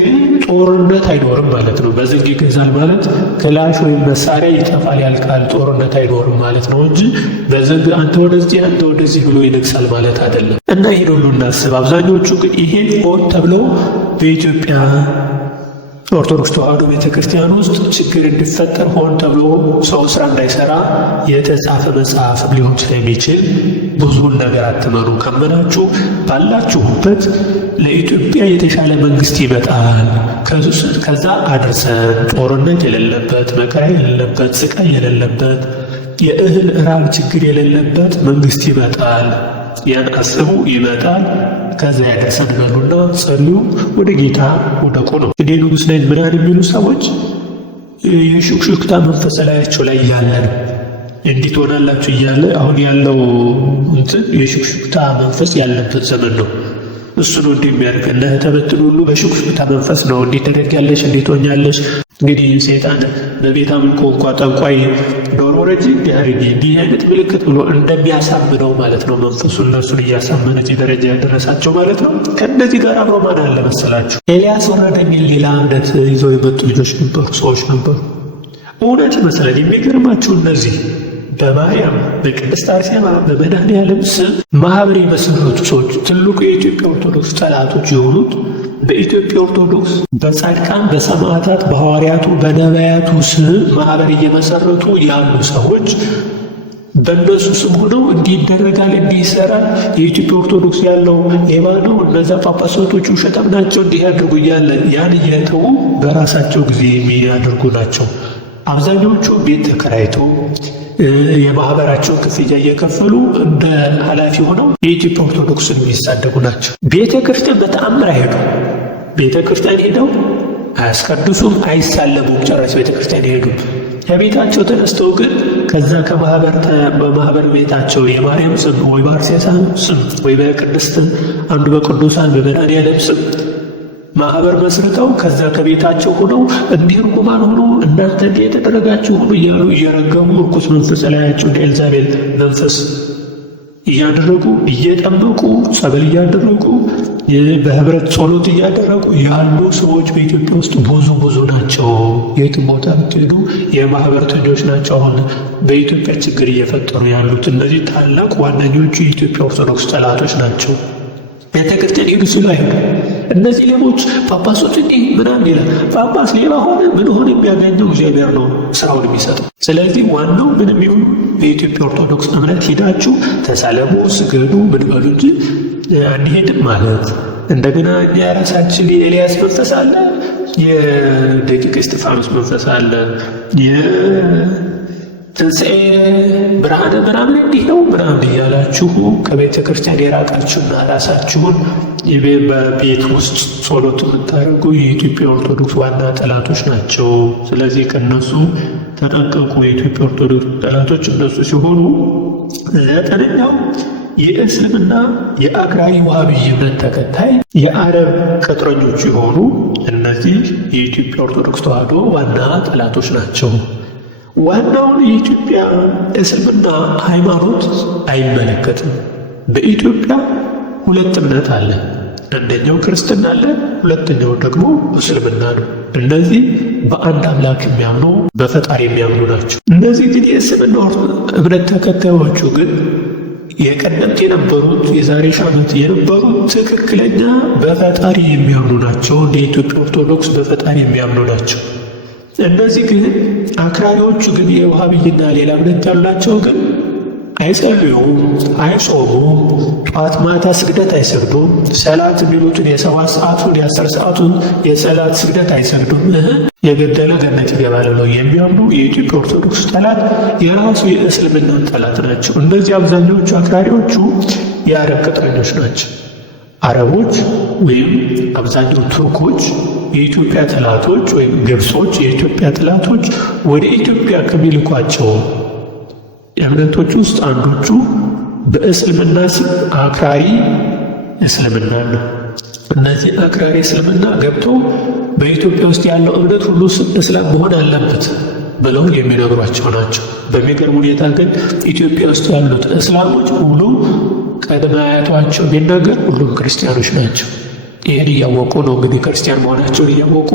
ጦርነት አይኖርም ማለት ነው። በዘንግ ይገዛል ማለት ክላሽ ወይም መሳሪያ ይጠፋል፣ ያልቃል። ጦርነት አይኖርም ማለት ነው እንጂ በዘንግ አንተ ወደዚህ አንተ ወደዚህ ብሎ ይነግሳል ማለት አይደለም። እና ይሄን ሁሉ እናስብ። አብዛኞቹ ግን ይሄን ሆን ተብለው በኢትዮጵያ ኦርቶዶክስ ተዋሕዶ ቤተ ክርስቲያን ውስጥ ችግር እንዲፈጠር ሆን ተብሎ ሰው ስራ እንዳይሰራ የተጻፈ መጽሐፍ ሊሆን ስለሚችል ብዙውን ነገር አትመኑ። ካመናችሁ ባላችሁበት ለኢትዮጵያ የተሻለ መንግስት ይመጣል። ከዛ አድርሰን ጦርነት የሌለበት፣ መከራ የሌለበት፣ ስቃይ የሌለበት፣ የእህል ራብ ችግር የሌለበት መንግስት ይመጣል። ያን አስቡ፣ ይመጣል። ከዛ ያደርሰን በሉና ጸልዩ፣ ወደ ጌታ ወደቁ ነው። እንግዲህ ንጉሥ ነኝ ምናምን የሚሉ ሰዎች የሹክሹክታ መንፈስ ላያቸው ላይ ያለ ነው። እንዲህ ትሆናላችሁ እያለ አሁን ያለው የሹክሹክታ መንፈስ ያለበት ዘመን ነው። እሱ ነው እንዲህ የሚያደርግ እና ተበትኑ ሁሉ በሹክሹክታ መንፈስ ነው እንዲህ ትደርጊያለሽ፣ እንዲህ ትሆኛለሽ። እንግዲህ ሰይጣን በቤት አምልኮ እንኳ ጠንቋይ ዶሮ ረጂ እንዲያርጊ እንዲህ አይነት ምልክት ብሎ እንደሚያሳምነው ማለት ነው። መንፈሱ እነርሱን እያሳመነች ደረጃ ያደረሳቸው ማለት ነው። ከእነዚህ ጋር አብሮ ማን አለ መሰላችሁ? ኤልያስ ወረደ የሚል ሌላ እምነት ይዘው የመጡ ልጆች ነበሩ፣ ሰዎች ነበሩ። እውነት ይመስላል። የሚገርማችሁ እነዚህ በማርያም በቅድስት አርሴማ በመድኃኔዓለም ስም ማህበር የመሰረቱ ሰዎች ትልቁ የኢትዮጵያ ኦርቶዶክስ ጠላቶች የሆኑት በኢትዮጵያ ኦርቶዶክስ በጻድቃን በሰማዕታት በሐዋርያቱ በነቢያቱ ስም ማህበር እየመሰረቱ ያሉ ሰዎች በእነሱ ስም ሆነው እንዲህ ይደረጋል፣ እንዲህ ይሰራል፣ የኢትዮጵያ ኦርቶዶክስ ያለው ሌባ ነው፣ እነዛ ጳጳሳቶች ውሸታም ናቸው፣ እንዲህ ያድርጉ እያለ ያን እየተዉ በራሳቸው ጊዜ የሚያደርጉ ናቸው። አብዛኞቹ ቤት ተከራይተው የማህበራቸውን ክፍያ እየከፈሉ እንደ ኃላፊ ሆነው የኢትዮጵያ ኦርቶዶክስን የሚሳደቡ ናቸው። ቤተ ክርስቲያን በተአምር አይሄዱም። ቤተ ክርስቲያን ሄደው አያስቀድሱም፣ አይሳለሙም። ጨረስ ቤተ ክርስቲያን ይሄዱም። ከቤታቸው ተነስተው ግን ከዛ በማህበር ቤታቸው የማርያም ስም ወይ በአርሴሳ ስም ወይ በቅድስት አንዱ በቅዱሳን በመድኃኔዓለም ስም ማህበር መስርተው ከዛ ከቤታቸው ሆነው እንዲህ ርጉማን ሆኖ እናንተ እንዲህ የተደረጋችሁ ሁሉ እያሉ እየረገሙ ርኩስ መንፈስ ላያቸው እንደ ኤልዛቤል መንፈስ እያደረጉ እየጠመቁ ጸበል እያደረጉ በህብረት ጸሎት እያደረጉ ያሉ ሰዎች በኢትዮጵያ ውስጥ ብዙ ናቸው። የትም ቦታ ብትሄዱ የማህበረተኞች ናቸው። አሁን በኢትዮጵያ ችግር እየፈጠሩ ያሉት እነዚህ ታላቅ ዋነኞቹ የኢትዮጵያ ኦርቶዶክስ ጠላቶች ናቸው። ቤተክርስቲያን ሄዱ ሲሉ አይሄዱ። እነዚህ ሌቦች ጳጳሶች እንዲህ ምናምን ይላል። ጳጳስ ሌባ ሆነ ምን ሆነ የሚያገኘው እግዚአብሔር ነው ስራውን የሚሰጠው። ስለዚህ ዋናው ምንም ይሁን በኢትዮጵያ ኦርቶዶክስ እምነት ሄዳችሁ ተሳለሙ፣ ስገዱ፣ ምን በሉ እንጂ አንሄድም ማለት። እንደገና የራሳችን የኤልያስ መንፈስ አለ፣ የደቂቀ እስጢፋኖስ መንፈስ አለ፣ ትንሣኤ ብርሃነ ምናምን እንዲህ ነው ምናምን እያላችሁ ከቤተ ክርስቲያን የራቃችሁና ራሳችሁን በቤት ውስጥ ጸሎት የምታደርጉ የኢትዮጵያ ኦርቶዶክስ ዋና ጠላቶች ናቸው። ስለዚህ ከነሱ ተጠንቀቁ። የኢትዮጵያ ኦርቶዶክስ ጠላቶች እነሱ ሲሆኑ፣ ዘጠነኛው የእስልምና የአክራሪ ዋሃብይነት ተከታይ የአረብ ቅጥረኞች የሆኑ እነዚህ የኢትዮጵያ ኦርቶዶክስ ተዋሕዶ ዋና ጠላቶች ናቸው። ዋናውን የኢትዮጵያ እስልምና ሃይማኖት አይመለከትም። በኢትዮጵያ ሁለት እምነት አለ። አንደኛው ክርስትና አለ፣ ሁለተኛው ደግሞ እስልምና ነው። እነዚህ በአንድ አምላክ የሚያምኑ በፈጣሪ የሚያምኑ ናቸው። እነዚህ ግን የእስልምና እምነት ተከታዮቹ ግን የቀደምት የነበሩት የዛሬ ሺህ ዓመት የነበሩት ትክክለኛ በፈጣሪ የሚያምኑ ናቸው። እንደ ኢትዮጵያ ኦርቶዶክስ በፈጣሪ የሚያምኑ ናቸው። እነዚህ ግን አክራሪዎቹ ግን የውሃብይና ሌላ እምነት ያላቸው ግን አይጸልዩም፣ አይጾሙም፣ ጠዋት ማታ ስግደት አይሰግዱም። ሰላት የሚሉትን የ7 ሰዓቱን የ10 ሰዓቱን የሰላት ስግደት አይሰግዱም። የገደለ ገነት ይገባል ነው የሚያምኑ የኢትዮጵያ ኦርቶዶክስ ጠላት የራሱ የእስልምና ጠላት ናቸው። እንደዚህ አብዛኛዎቹ አክራሪዎቹ የአረብ ቅጥረኞች ናቸው። አረቦች ወይም አብዛኛው ቱርኮች የኢትዮጵያ ጠላቶች ወይም ግብጾች የኢትዮጵያ ጠላቶች ወደ ኢትዮጵያ ከሚልኳቸው የእምነቶች ውስጥ አንዶቹ በእስልምና ስም አክራሪ እስልምና ነው። እነዚህ አክራሪ እስልምና ገብተው በኢትዮጵያ ውስጥ ያለው እምነት ሁሉ እስላም መሆን አለበት ብለው የሚነግሯቸው ናቸው። በሚገርም ሁኔታ ግን ኢትዮጵያ ውስጥ ያሉት እስላሞች ሁሉ ቀድመ አያቷቸው ቢናገር ሁሉም ክርስቲያኖች ናቸው። ይህን እያወቁ ነው እንግዲህ ክርስቲያን መሆናቸውን እያወቁ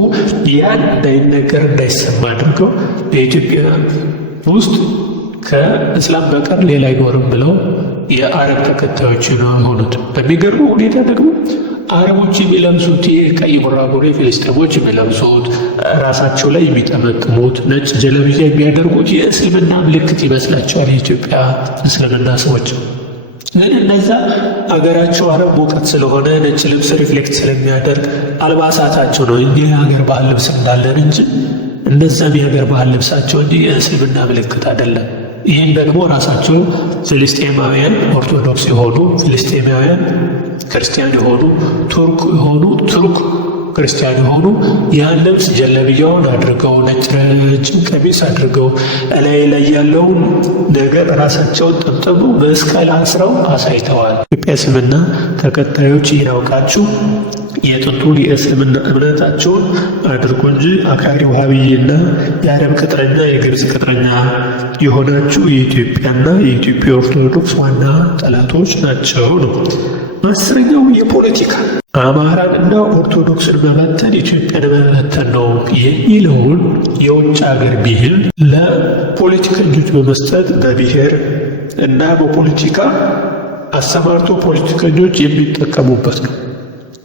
ያን እንዳይነገር እንዳይሰማ አድርገው በኢትዮጵያ ውስጥ ከእስላም በቀር ሌላ አይኖርም ብለው የአረብ ተከታዮች ነው የሆኑት። በሚገርሙ ሁኔታ ደግሞ አረቦች የሚለብሱት ቀይ ቡራቡሬ ፊልስጤሞች የሚለብሱት ራሳቸው ላይ የሚጠመጥሙት ነጭ ጀለቢያ የሚያደርጉት የእስልምና ምልክት ይመስላቸዋል የኢትዮጵያ እስልምና ሰዎች። ግን እነዛ አገራቸው አረብ ሙቀት ስለሆነ ነጭ ልብስ ሪፍሌክት ስለሚያደርግ አልባሳታቸው ነው እንጂ የሀገር ባህል ልብስ እንዳለን እንጂ እነዛም የሀገር ባህል ልብሳቸው እንጂ የእስልምና ምልክት አይደለም። ይህን ደግሞ ራሳቸው ፍልስጤማውያን ኦርቶዶክስ የሆኑ ፍልስጤማውያን ክርስቲያን የሆኑ ቱርክ ክርስቲያን የሆኑ ያን ልብስ ጀለብያውን አድርገው ነጭ ረጅም ቀሚስ አድርገው እላይ ላይ ያለውን ነገር ራሳቸውን ጠምጥመው መስቀል አስረው አሳይተዋል። ኢትዮጵያ እስልምና ተከታዮች ይህን አውቃችሁ የጥንቱን የእስልምና እምነታቸውን አድርጎ እንጂ አክራሪ ውሃብይና የአረብ ቅጥረኛ የግብፅ ቅጥረኛ የሆናችሁ የኢትዮጵያና የኢትዮጵያ ኦርቶዶክስ ዋና ጠላቶች ናቸው ነው። አስረኛው የፖለቲካ አማራንና ኦርቶዶክስን መበተን ኢትዮጵያን መበተን ነው የሚለውን የውጭ ሀገር ብሂል ለፖለቲከኞች በመስጠት በብሔር እና በፖለቲካ አሰማርቶ ፖለቲከኞች የሚጠቀሙበት ነው።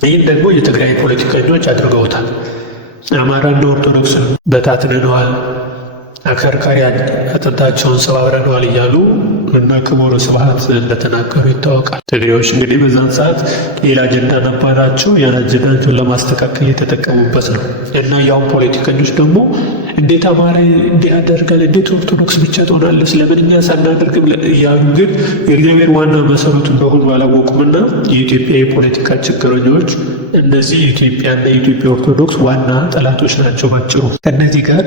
ይህን ደግሞ የትግራይ ፖለቲከኞች አድርገውታል። አማራና ኦርቶዶክስን በታትነነዋል፣ አከርካሪ አጥንታቸውን ሰባብረነዋል እያሉ እና ክቡር ስብሐት እንደተናገሩ ይታወቃል። ትግሬዎች እንግዲህ በዛን ሰዓት ሌላ አጀንዳ ነበራቸው። ያን አጀንዳቸውን ለማስተካከል የተጠቀሙበት ነው እና ያው ፖለቲከኞች ደግሞ እንዴት አማራ እንዲህ ያደርጋል፣ እንዴት ኦርቶዶክስ ብቻ ትሆናለች፣ ለምን እኛ ሳናደርግም እያሉ ግን የእግዚአብሔር ዋና መሰረቱ እንደሆኑ አላወቁምና የኢትዮጵያ የፖለቲካ ችግረኞች እነዚህ የኢትዮጵያና የኢትዮጵያ ኦርቶዶክስ ዋና ጠላቶች ናቸው ባጭሩ። ከእነዚህ ጋር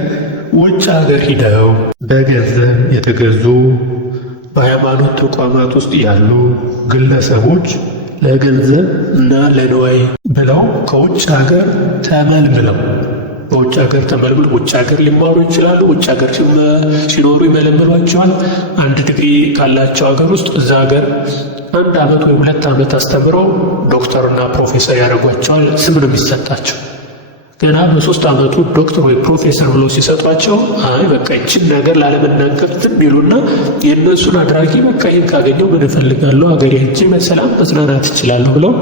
ውጭ ሀገር ሂደው በገንዘብ የተገዙ በሃይማኖት ተቋማት ውስጥ ያሉ ግለሰቦች ለገንዘብ እና ለንዋይ ብለው ከውጭ ሀገር ተመልምለው በውጭ ሀገር ተመልምለው ውጭ ሀገር ሊማሩ ይችላሉ። ውጭ ሀገር ሲኖሩ ይመለምሏቸዋል። አንድ ዲግሪ ካላቸው ሀገር ውስጥ እዛ ሀገር 1 ዓመት ወይ 2 ዓመት አስተምረው ዶክተርና ፕሮፌሰር ያደርጓቸዋል። ስም ነው የሚሰጣቸው። ገና በ3 ዓመቱ ዶክተር ወይ ፕሮፌሰር ብለው ሲሰጧቸው አይ በቃ ይችን ነገር ላለመናገር ዝም ይሉና የእነሱን አድራጊ በቃ ይህን ካገኘው ምን እፈልጋለሁ ሀገሬ ሄጄ በሰላም መዝናናት እችላለሁ ብለው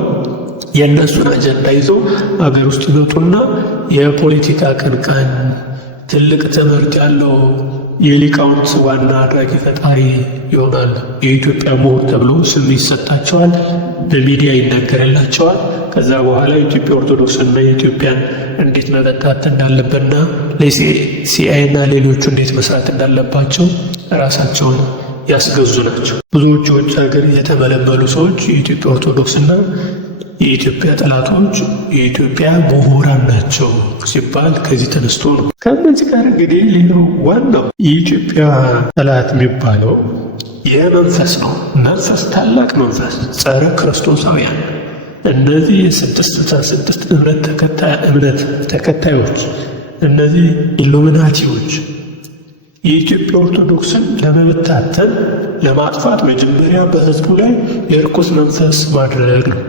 የእነሱን አጀንዳ ይዘው ሀገር ውስጥ ይመጡና የፖለቲካ ቀንቃን ትልቅ ትምህርት ያለው የሊቃውንት ዋና አድራጊ ፈጣሪ ይሆናል። የኢትዮጵያ ምሁር ተብሎ ስም ይሰጣቸዋል። በሚዲያ ይነገርላቸዋል። ከዛ በኋላ የኢትዮጵያ ኦርቶዶክስና የኢትዮጵያን እንዴት መበታት እንዳለበትና ለሲአይ እና ሌሎቹ እንዴት መስራት እንዳለባቸው ራሳቸውን ያስገዙ ናቸው። ብዙዎቹ የውጭ ሀገር የተመለመሉ ሰዎች የኢትዮጵያ ኦርቶዶክስና የኢትዮጵያ ጠላቶች የኢትዮጵያ ምሁራን ናቸው ሲባል ከዚህ ተነስቶ ነው። ከእነዚህ ጋር እንግዲህ ሌላው ዋናው የኢትዮጵያ ጠላት የሚባለው የመንፈስ ነው። መንፈስ ታላቅ መንፈስ ጸረ ክርስቶሳውያን እነዚህ የ666 እምነት ተከታዮች እነዚህ ኢሉሚናቲዎች የኢትዮጵያ ኦርቶዶክስን ለመበታተን ለማጥፋት መጀመሪያ በሕዝቡ ላይ የርኩስ መንፈስ ማድረግ ነው።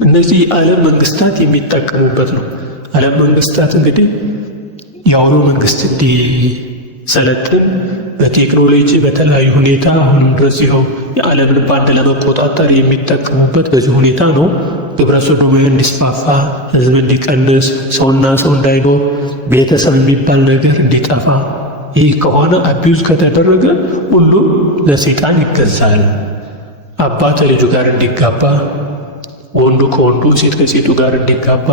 እነዚህ የዓለም መንግስታት የሚጠቀሙበት ነው። ዓለም መንግስታት እንግዲህ የአሁኑ መንግስት እንዲሰለጥን በቴክኖሎጂ በተለያዩ ሁኔታ አሁንም ድረስ ይኸው የዓለምን ባንድ ለመቆጣጠር የሚጠቀሙበት በዚህ ሁኔታ ነው። ግብረ ሰዶማዊ እንዲስፋፋ፣ ህዝብ እንዲቀንስ፣ ሰውና ሰው እንዳይኖር፣ ቤተሰብ የሚባል ነገር እንዲጠፋ። ይህ ከሆነ አቢዩዝ ከተደረገ ሁሉም ለሰይጣን ይገዛል። አባት ልጁ ጋር እንዲጋባ፣ ወንዱ ከወንዱ ሴት ከሴቱ ጋር እንዲጋባ፣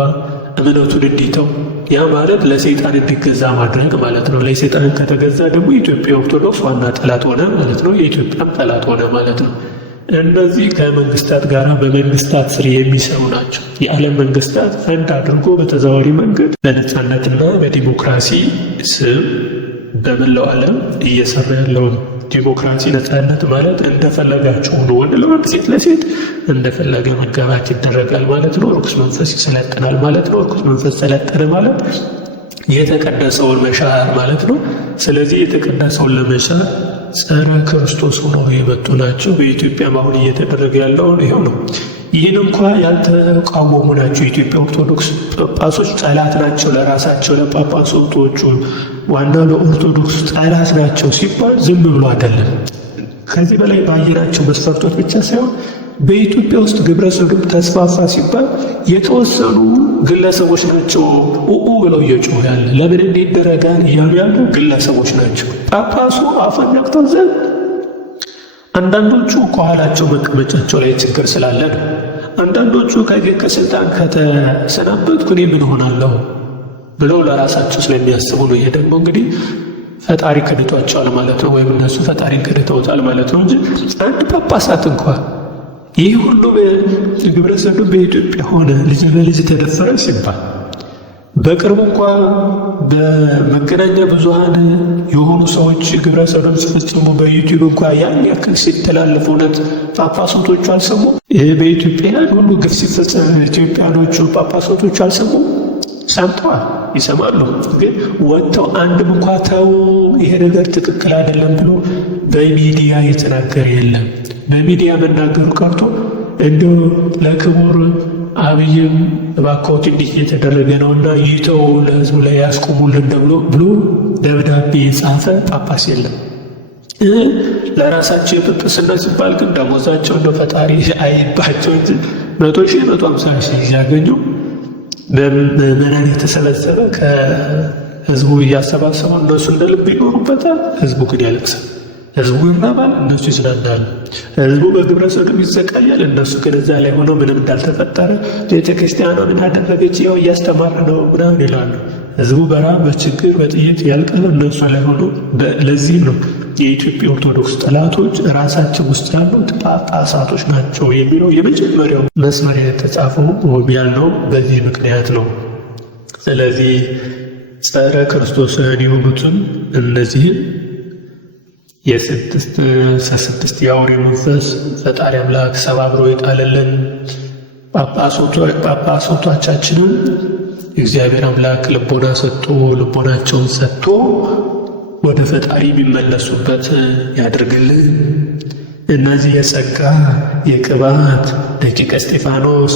እምነቱን እንዲተው፣ ያ ማለት ለሰይጣን እንዲገዛ ማድረግ ማለት ነው። ለሰይጣን ከተገዛ ደግሞ የኢትዮጵያ ኦርቶዶክስ ዋና ጠላት ሆነ ማለት ነው። የኢትዮጵያም ጠላት ሆነ ማለት ነው። እነዚህ ከመንግስታት ጋር በመንግስታት ስር የሚሰሩ ናቸው። የዓለም መንግስታት ፈንድ አድርጎ በተዘዋዋሪ መንገድ በነፃነትና በዲሞክራሲ ስም በመላው ዓለም እየሰራ ያለው ነው። ዲሞክራሲ ነፃነት ማለት እንደፈለጋቸው ሆኖ ወንድ ለወንድ ሴት ለሴት እንደፈለገ መጋባት ይደረጋል ማለት ነው። ርኩስ መንፈስ ይሰለጥናል ማለት ነው። ርኩስ መንፈስ ሰለጠነ ማለት የተቀደሰውን መሻር ማለት ነው። ስለዚህ የተቀደሰውን ለመሻር ጸረ ክርስቶስ ሆኖ የመጡ ናቸው። በኢትዮጵያ አሁን እየተደረገ ያለውን ይኸው ነው። ይህን እንኳ ያልተቃወሙ ናቸው። የኢትዮጵያ ኦርቶዶክስ ጳጳሶች ጠላት ናቸው ለራሳቸው ለጳጳሶቶቹ ዋና ለኦርቶዶክስ ጠላት ናቸው ሲባል ዝም ብሎ አይደለም። ከዚህ በላይ ባየናቸው መስፈርቶች ብቻ ሳይሆን በኢትዮጵያ ውስጥ ግብረ ሰዶም ተስፋፋ ሲባል የተወሰኑ ግለሰቦች ናቸው ብለው እየጮሁ ያለ ለምን እንዲደረጋል እያሉ ያሉ ግለሰቦች ናቸው። ጳጳሱ አፈን ነቅተው ዘንድ አንዳንዶቹ ከኋላቸው መቀመጫቸው ላይ ችግር ስላለ ነው። አንዳንዶቹ ከስልጣን ከተሰናበትኩ እኔ ምን ሆናለሁ ብለው ለራሳቸው ስለሚያስቡ ነው። ይሄ ደግሞ እንግዲህ ፈጣሪ ከድቷቸዋል ማለት ነው፣ ወይም እነሱ ፈጣሪን ከድተውታል ማለት ነው እንጂ አንድ ጳጳሳት እንኳን ይህ ሁሉ ግብረ ሰዶም በኢትዮጵያ ሆነ፣ ልጅ በልጅ ተደፈረ ሲባል በቅርቡ እንኳ በመገናኛ ብዙሃን የሆኑ ሰዎች ግብረ ሰዶም ሲፈጽሙ በዩቲዩብ እንኳ ያን ያክል ሲተላለፍ እውነት ጳጳሳቶቹ አልሰሙ? ይህ በኢትዮጵያ ሁሉ ግፍ ሲፈጸም ኢትዮጵያኖቹ ጳጳሳቶቹ አልሰሙ? ሰምተዋል፣ ይሰማሉ። ግን ወጥተው አንድም እንኳ ተው ይሄ ነገር ትክክል አይደለም ብሎ በሚዲያ የተናገረ የለም። በሚዲያ መናገሩ ቀርቶ እንዲሁ ለክቡር አብይም እባክዎት እንዲህ እየተደረገ ነውና ይተው ለሕዝቡ ላይ ያስቆሙልን ብሎ ደብዳቤ የጻፈ ጳጳስ የለም። ለራሳቸው የጵጵስና ሲባል ግን ደሞዛቸው እንደ ፈጣሪ አይባቸው እንጂ 100,000 150,000 ሲያገኙ በምዕመናን የተሰበሰበ ከሕዝቡ እያሰባሰቡ እነሱ እንደ ልብ ይኖሩበታል። ሕዝቡ ግን ያለቅሳል። ህዝቡ ይራባል፣ እነሱ ይዝናናሉ። ህዝቡ በግብረ ሰዶም ይሰቃያል፣ እነሱ ግን እዛ ላይ ሆነው ምንም እንዳልተፈጠረ ቤተ ክርስቲያኗ ምን አደረገች ይኸው እያስተማረ ነው ምናምን ይላሉ። ህዝቡ በረሃብ በችግር በጥይት ያልቃል፣ እነሱ ላይ ሆኖ። ለዚህ ነው የኢትዮጵያ ኦርቶዶክስ ጠላቶች ራሳቸው ውስጥ ያሉት ጳጳሳቶች ናቸው የሚለው የመጀመሪያው መስመር የተጻፈው ያለው በዚህ ምክንያት ነው። ስለዚህ ጸረ ክርስቶስን የሆኑትን እነዚህን የስድስት የአውሬ መንፈስ ፈጣሪ አምላክ ሰባብሮ የጣለልን ጳጳሳቶቻችንን እግዚአብሔር አምላክ ልቦናቸውን ሰጥቶ ወደ ፈጣሪ የሚመለሱበት ያድርግልን። እነዚህ የጸጋ የቅባት ደቂቀ እስጢፋኖስ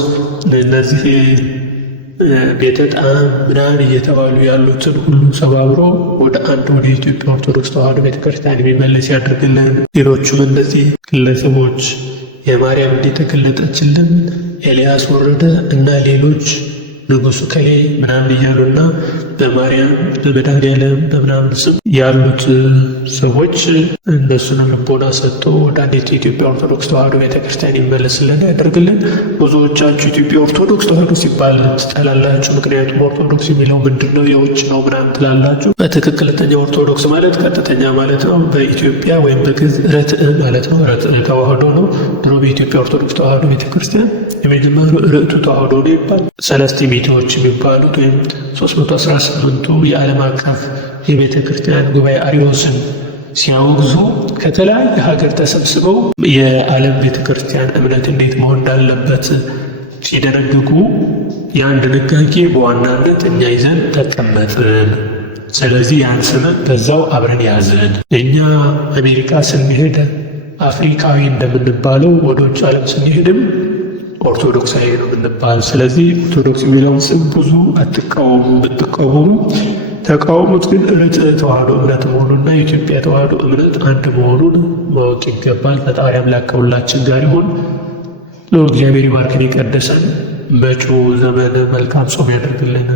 እነዚህ ቤተ ጣዕም ምናምን እየተባሉ ያሉትን ሁሉ ሰባብሮ ወደ ኢትዮጵያ ኦርቶዶክስ ተዋሕዶ ቤተክርስቲያን የሚመለስ ያድርግልን። ሌሎቹም እነዚህ ግለሰቦች የማርያም እንደተገለጠችልን ኤልያስ ወረደ እና ሌሎች ንጉሡ ከሌ ምናምን እያሉና በማርያም በመድኃኔዓለም በምናምን ስም ያሉት ሰዎች እነሱን ልቦና ሰጥቶ ወደ አንዲት የኢትዮጵያ ኦርቶዶክስ ተዋሕዶ ቤተክርስቲያን ይመለስልን ያደርግልን። ብዙዎቻችሁ ኢትዮጵያ ኦርቶዶክስ ተዋሕዶ ሲባል ትጠላላችሁ። ምክንያቱም ኦርቶዶክስ የሚለው ምንድን ነው የውጭ ነው ምናምን ትላላችሁ። በትክክለኛ ኦርቶዶክስ ማለት ቀጥተኛ ማለት ነው። በኢትዮጵያ ወይም በግዕዝ ርትዕ ማለት ነው። ርትዕ ተዋሕዶ ነው። ድሮ በኢትዮጵያ ኦርቶዶክስ ተዋሕዶ ቤተክርስቲያን የመጀመሪያው ርትዕ ተዋሕዶ ነው ይባል። ሰለስት ቤቶች የሚባሉት ወይም 318ቱ የዓለም አቀፍ የቤተ ክርስቲያን ጉባኤ አርዮስን ሲያወግዙ ከተለያየ ሀገር ተሰብስበው የዓለም ቤተ ክርስቲያን እምነት እንዴት መሆን እንዳለበት ሲደነግጉ ያን ድንጋጌ በዋናነት እኛ ይዘን ተቀመጥን። ስለዚህ ያን ስምን በዛው አብረን ያዝን። እኛ አሜሪካ ስንሄድ አፍሪካዊ እንደምንባለው ወደ ውጭ ዓለም ስንሄድም ኦርቶዶክሳዊ ነው የምንባል። ስለዚህ ኦርቶዶክስ የሚለውን ስም ብዙ አትቃወሙ። ብትቃወሙ ተቃውሙት፣ ግን ርትዕ ተዋሕዶ እምነት መሆኑና የኢትዮጵያ ተዋሕዶ እምነት አንድ መሆኑን ማወቅ ይገባል። ፈጣሪ አምላክ ከሁላችን ጋር ይሁን። ለእግዚአብሔር ይባርክን፣ ይቀድሰን። መጪው ዘመን መልካም ጾም ያደርግልን።